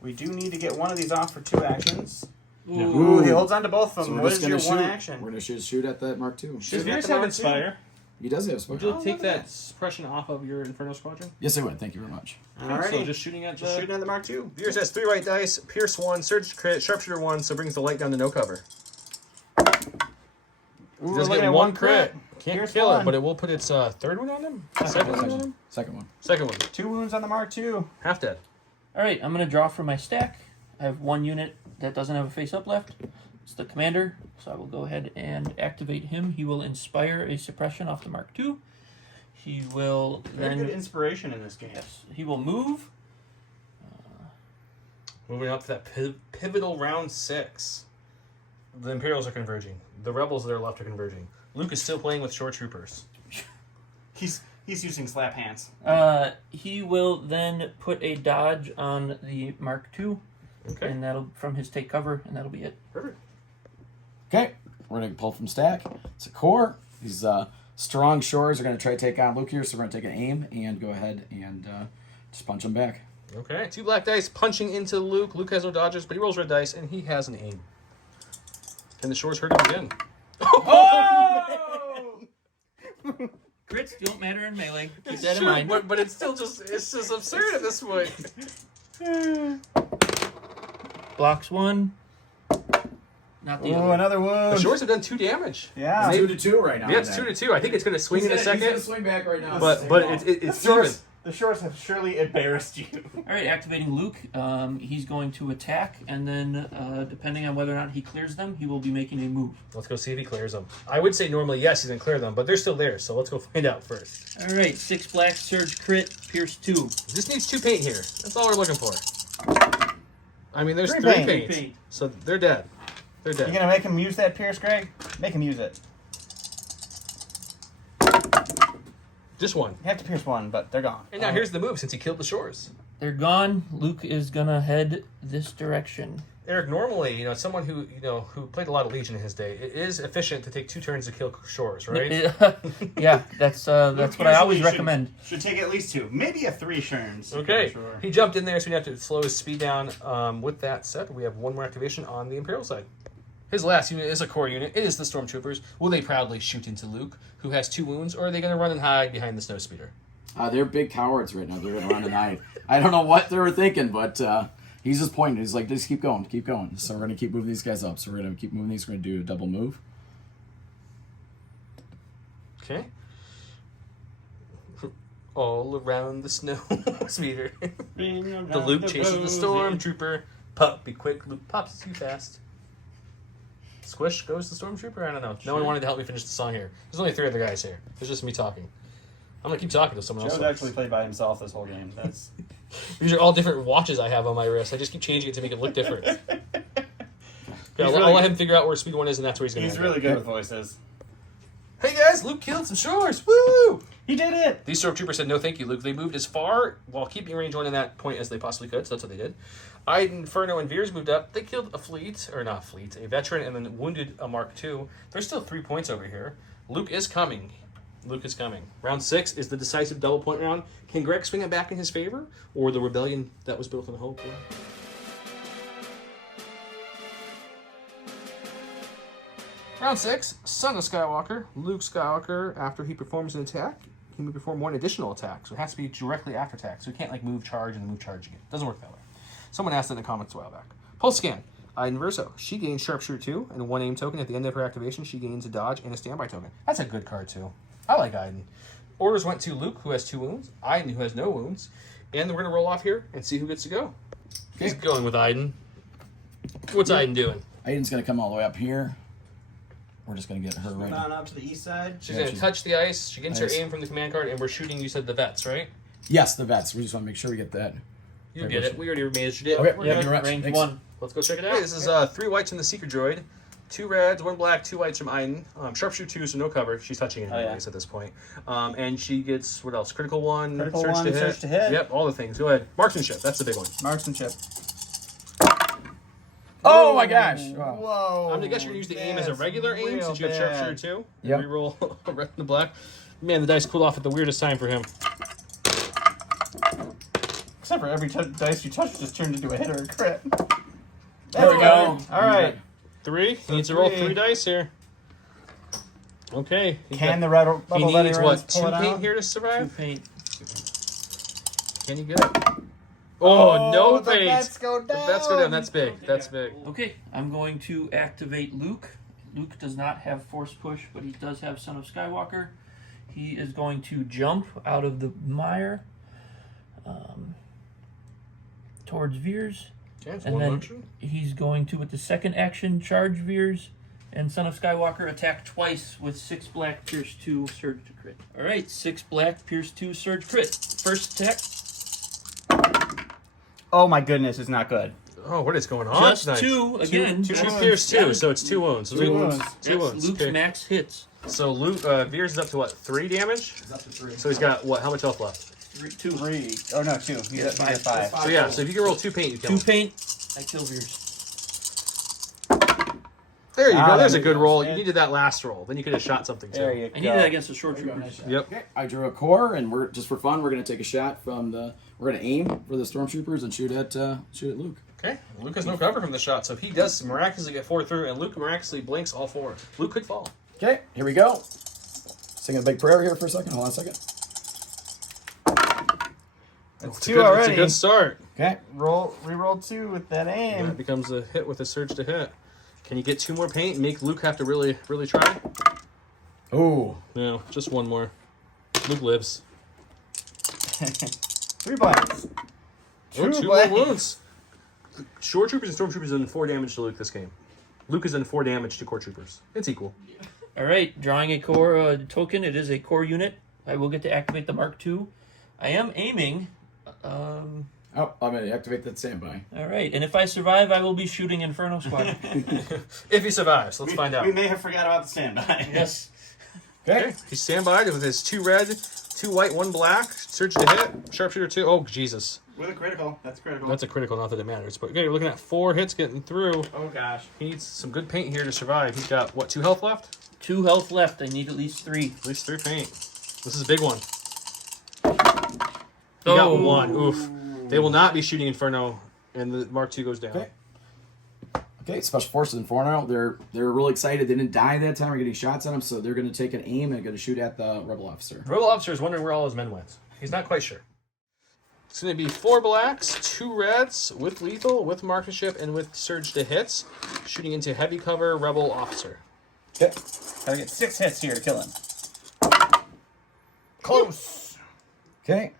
we do need to get one of these off for 2 actions. Yeah. Ooh, he holds on to both of So them. we're what just is going your to one shoot. action? We're going to shoot at that Mark 2. Shoot. Does At Veers the have mark Inspire? He does have Would smoke. you take that suppression off of your Inferno Squadron? Yes, I would. Thank you very much. Alrighty. So just shooting at Just shooting at the mark 2. Veers has 3 white dice, Pierce 1, Surge crit, Sharpshooter 1, so brings the light down to no cover. Ooh, He we're does looking get at 1 crit. Can't Pierce kill 1. it, but it will put its third one on him? Second one on him? Second one. Second one. 2 wounds on the mark 2. Half dead. All right, I'm going to draw from my stack. I have 1 unit that doesn't have a face-up left. It's the commander, so I will go ahead and activate him. He will inspire a suppression off the Mark II. He will Very then... good inspiration in this game. Yes, he will move. Moving up to that pivotal round 6. The Imperials are converging. The Rebels that are left are converging. Luke is still playing with shore troopers. He's using slap hands. He will then put a dodge on the Mark II, Okay. and that'll from his take cover, and that'll be it. Perfect. Okay. We're going to pull from stack. It's a core. These strong shores are going to try to take on Luke here, so we're going to take an aim and go ahead and just punch them back. Okay. 2 black dice punching into Luke. Luke has no dodges, but he rolls red dice, and he has an aim. Can the shores hurt him again? Crits don't matter in melee. Keep that in mind. But it's still it's just absurd at this point. Blocks 1. Not the Ooh, other. another wound. The shores have done 2 damage. Yeah. It's 2-2 right now. Yeah, it's 2-2. I think it's going to swing in a He's gonna second, swing back right now. but it's even. The shores have surely embarrassed you. All right, activating Luke. He's going to attack, and then depending on whether or not he clears them, he will be making a move. Let's go see if he clears them. I would say normally yes, he's going to clear them, but they're still there, so let's go find out first. All right, 6 black, surge crit, pierce 2. This needs 2 paint here. That's all we're looking for. I mean, there's 3 3 paint. paints, Paint. so they're dead. They're You dead. gonna make him use that Pierce, Greg? Make him use it. Just 1. You have to pierce 1, but they're gone. And now here's the move since he killed the shores. They're gone. Luke is gonna head this direction. Eric, normally, someone who played a lot of Legion in his day, it is efficient to take 2 turns to kill shores, right? Yeah, that's what I always recommend. Should take at least 2, maybe a 3 turns. Okay, Sure. he jumped in there, so we have to slow his speed down. With that said, we have 1 more activation on the Imperial side. His last unit is a core unit. It is the Stormtroopers. Will they proudly shoot into Luke, who has 2 wounds, or are they going to run and hide behind the Snowspeeder? They're big cowards right now. They're going to run and hide. I don't know what they were thinking, but he's just pointing. He's like, just keep going, keep going. So we're going to keep moving these guys up. So we're going to keep moving these. We're going to do a double move. Okay. All around the Snowspeeder. The Luke chases the Stormtrooper. Pup, be quick. Luke pops too fast. Squish goes the Stormtrooper? I don't know. No one wanted to help me finish the song here. There's only 3 other guys here. It's just me talking. I'm going to keep talking to someone else. Joe's actually played by himself this whole game. That's These are all different watches I have on my wrist. I just keep changing it to make it look different. I'll really let him figure out where speed 1 is, and that's where he's going to he's really good with voices. Hey guys, Yes, Luke killed some shores. Woo! He did it! These stormtroopers said no thank you, Luke. They moved as far while keeping range one in that point as they possibly could, so that's what they did. Iden, Inferno, and Veers moved up. They killed a veteran, and then wounded a Mark II. There's still 3 points over here. Luke is coming. Luke is coming. Round 6 is the decisive double point round. Can Greg swing it back in his favor, or the rebellion that was built on hope? Round 6, Son of Skywalker. Luke Skywalker, after he performs an attack, he may perform one additional attack. So it has to be directly after attack. So he can't like move charge and then move charge again. Doesn't work that way. Someone asked that in the comments a while back. Pulse scan. Iden Verso. She gains Sharpshooter 2 and 1 aim token. At the end of her activation, she gains a dodge and a standby token. That's a good card too. I like Iden. Orders went to Luke, who has 2 wounds. Iden, who has no wounds. And we're going to roll off here and see who gets to go. He's going with Iden. What's Iden doing? Aiden's going to come all the way up here. We're just going to get her right On up to the east side. She's going to touch the ice. She gets Nice. her aim from the command card, and we're shooting, you said, the vets, right? Yes, the vets. We just want to make sure we get that. You get it. We already measured it. Okay, We're yeah, good. you're right. Range Thanks. 1. Let's go check it out. This is 3 whites from the Seeker Droid, 2 reds, 1 black, 2 whites from Iden. Sharpshooter 2, so no cover. She's touching it anyways at this point. And she gets, what else? Critical 1, Critical search 1, to hit. search to hit. Yep, all the things. Go ahead. Marksmanship, that's the big one. Marksmanship. Oh my gosh! Wow. Whoa. I'm going to guess you're going to use the aim as a regular aim real since you have bad. Sharpshooter 2. Yep. Reroll a red and the black. Man, the dice cooled off at the weirdest time for him. Except for every dice you touch just turned into a hit or a crit. There we go. All right. 3. He needs to roll 3. 3 dice here. Okay. Can the rebel He needs, veterans what, pull 2 it paint out? here to 2 survive? paint. Can he get it? Oh, no the paint. bets go down. The bets go down. That's big. That's big. Okay, I'm going to activate Luke. Luke does not have Force Push, but he does have Son of Skywalker. He is going to jump out of the mire towards Veers. Okay, it's And one then motion. he's going to, with the second action, charge Veers and Son of Skywalker attack twice with 6 black, Pierce 2, Surge to crit. Alright, 6 black, Pierce 2, Surge crit. First attack, Oh my goodness, it's not good. Oh, what is going on just tonight? 2 again. 2 wounds. pierce 2, so it's 2 wounds. 2 wounds. 2 That's wounds. Luke's Okay. max hits. So Luke, Veers is up to what, 3 damage? It's up to 3. So he's got what? How much health left? 2. 3. Oh no, 2. He's at 5. So yeah, so if you can roll 2 paint, you kill 2 him. paint, I kill Veers. There you go. Ah, There's a that good makes roll. You sense. needed that last roll. Then you could have shot something There too. you I go. needed that against the short troopers. Yep. Okay, I drew a core, and we're just for fun. We're gonna take a shot from the. We're gonna aim for the stormtroopers and shoot at Luke. Okay. Luke has no cover from the shot, so if he does miraculously get 4 through, and Luke miraculously blinks all 4, Luke could fall. Okay, here we go. Singing a big prayer here for a second. Hold on a second. That's It's 2 a good, already. It's a good start. Okay, Reroll 2 with that aim. That becomes a hit with a surge to hit. Can you get 2 more paint and make Luke have to really try? ooh, No, just 1 more. Luke lives. 3 blacks. Oh, 2 more blanks. wounds. Shore troopers and stormtroopers done 4 damage to Luke this game. Luke has done 4 damage to core troopers. It's equal. Alright, drawing a core token. It is a core unit. I will get to activate the Mark II. I am aiming. oh, I'm gonna activate that standby. Alright, and if I survive, I will be shooting Inferno Squad. If he survives, let's find out. We may have forgot about the standby. Yes. Okay, he's standby with his 2 red, 2 white, 1 black. Surge to hit. Sharpshooter 2. Oh, Jesus. With a critical. That's critical. That's a critical, not that it matters. But okay, you're looking at 4 hits getting through. Oh gosh. He needs some good paint here to survive. He's got, what, 2 health left? 2 health left. I need at least 3. At least 3 paint. This is a big one. He got 1. Oof. They will not be shooting Inferno, and the Mark II goes down. Okay. Okay, Special Forces Inferno. They're really excited. They didn't die that time. We're getting shots at them, so they're gonna take an aim and gonna shoot at the rebel officer. Rebel officer is wondering where all his men went. He's not quite sure. It's going to be 4 blacks, 2 reds, with lethal, with marksmanship, and with surge to hits, shooting into heavy cover rebel officer. Okay. Gotta get 6 hits here to kill him. Close. Okay.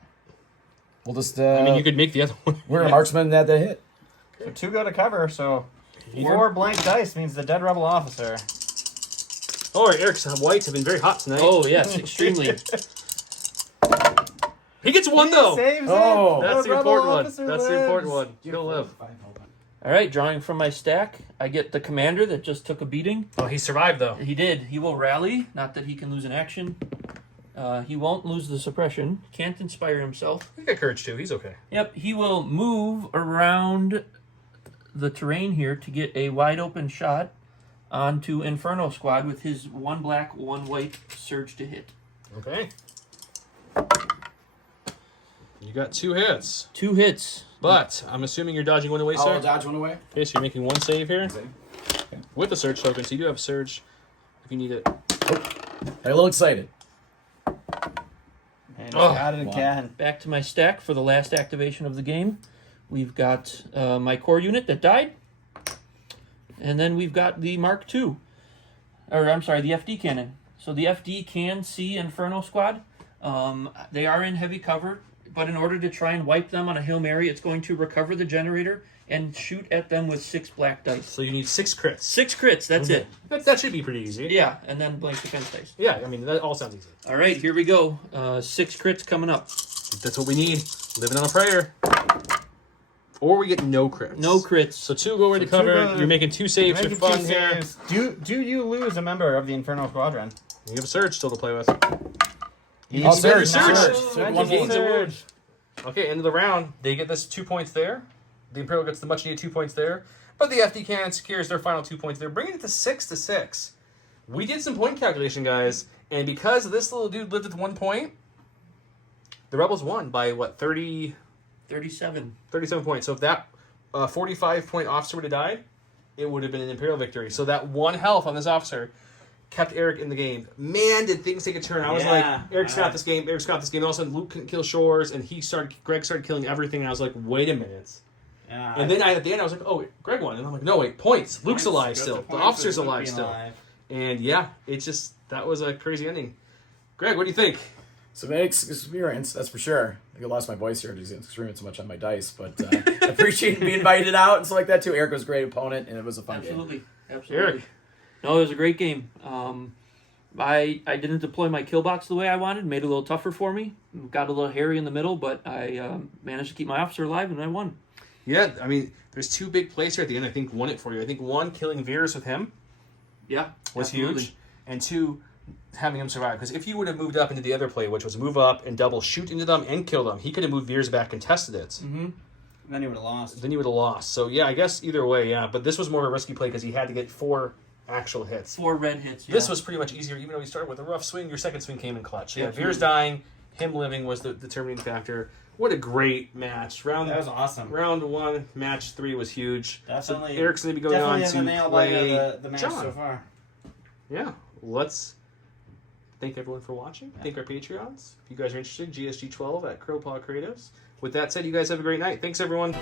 We'll just. I mean, you could make the other one. We're a marksman that hit. So 2 go to cover, so Here. 4 blank dice means the dead rebel officer. Oh, Eric's whites have been very hot tonight. Oh, yes, extremely. He gets 1, though. Saves Oh. it. That's the rebel important one. officer That's the lives. important one. He'll live. All right, drawing from my stack, I get the commander that just took a beating. Oh, he survived though. He did. He will rally. Not that he can lose an action. He won't lose the suppression. Can't inspire himself. He got courage too. He's okay. Yep, he will move around the terrain here to get a wide open shot onto Inferno Squad with his 1 black, 1 white surge to hit. Okay. You got 2 hits. 2 hits. But I'm assuming you're dodging 1 away, I'll sir? dodge 1 away. Okay, so you're making 1 save here Okay. with the surge token. So you do have surge if you need it. I'm a little excited. And Oh, got it wow. again. Back to my stack for the last activation of the game. We've got my core unit that died. And then we've got the Mark II. Or, I'm sorry, the FD cannon. So the FD can see Inferno Squad. They are in heavy cover, but in order to try and wipe them on a Hail Mary, it's going to recover the generator and shoot at them with 6 black dice. So you need 6 crits. 6 crits, that's it. That should be pretty easy. Yeah, and then blank defense dice. Yeah, I mean, that all sounds easy. All right, here we go. 6 crits coming up. That's what we need. Living on a prayer. Or we get no crits. No crits. So 2 go away to So 2 cover. go- You're making 2 saves. You're Making fun two here. saves. Do you lose a member of the Infernal Squadron? You have a surge still to play with. You Oh, surge. surge. Surge. One gains a Surge. Okay, end of the round. They get this 2 points there. The Imperial gets the much needed 2 points there. But the FD cannon secures their final 2 points there, bringing it to 6-6. We did some point calculation, guys, and because this little dude lived with 1 point, the Rebels won by what, 37 points. So if that 45-point officer would have died, it would have been an Imperial victory. So that 1 health on this officer kept Eric in the game. Man, did things take a turn. I was Yeah. like, Eric's got this game. Eric's got this game. And all of a sudden, Luke couldn't kill Shores, and Greg started killing everything. And I was like, wait a minute. Yeah, And then at the end, I was like, oh, Greg won. And I'm like, no, wait, points. Luke's alive Points. still. Go The to points officer's with Luke alive being still. alive. And yeah, that was a crazy ending. Greg, what do you think? Some experience, that's for sure. I think I lost my voice here because I screaming so much on my dice, but I appreciate being invited out and stuff like that too. Eric was a great opponent, and it was a fun game. Absolutely. Eric. No, it was a great game. I didn't deploy my kill box the way I wanted. Made it a little tougher for me. Got a little hairy in the middle, but I managed to keep my officer alive, and I won. Yeah, I mean, there's 2 big plays here at the end. I think won it for you. I think 1, killing Veers with him Yeah, was absolutely. huge, and 2, having him survive. Because if you would have moved up into the other play, which was move up and double shoot into them and kill them, he could have moved Veers back and tested it. Mm-hmm. Then he would have lost. Then you would have lost. So yeah, I guess either way, yeah. But this was more of a risky play because he had to get 4 actual hits. 4 red hits. Yeah. This was pretty much easier, even though he started with a rough swing. Your second swing came in clutch. So yeah, Absolutely. Veers dying, him living was the determining factor. What a great match! That was awesome. Round 1, match 3 was huge. Definitely. So Eric's going to be going on Definitely to the nail play biter of the match John. so far. Yeah, let's thank everyone for watching. Thank our Patreons. If you guys are interested, GSG12 at Crowpaw Creatives. With that said, you guys have a great night. Thanks, everyone.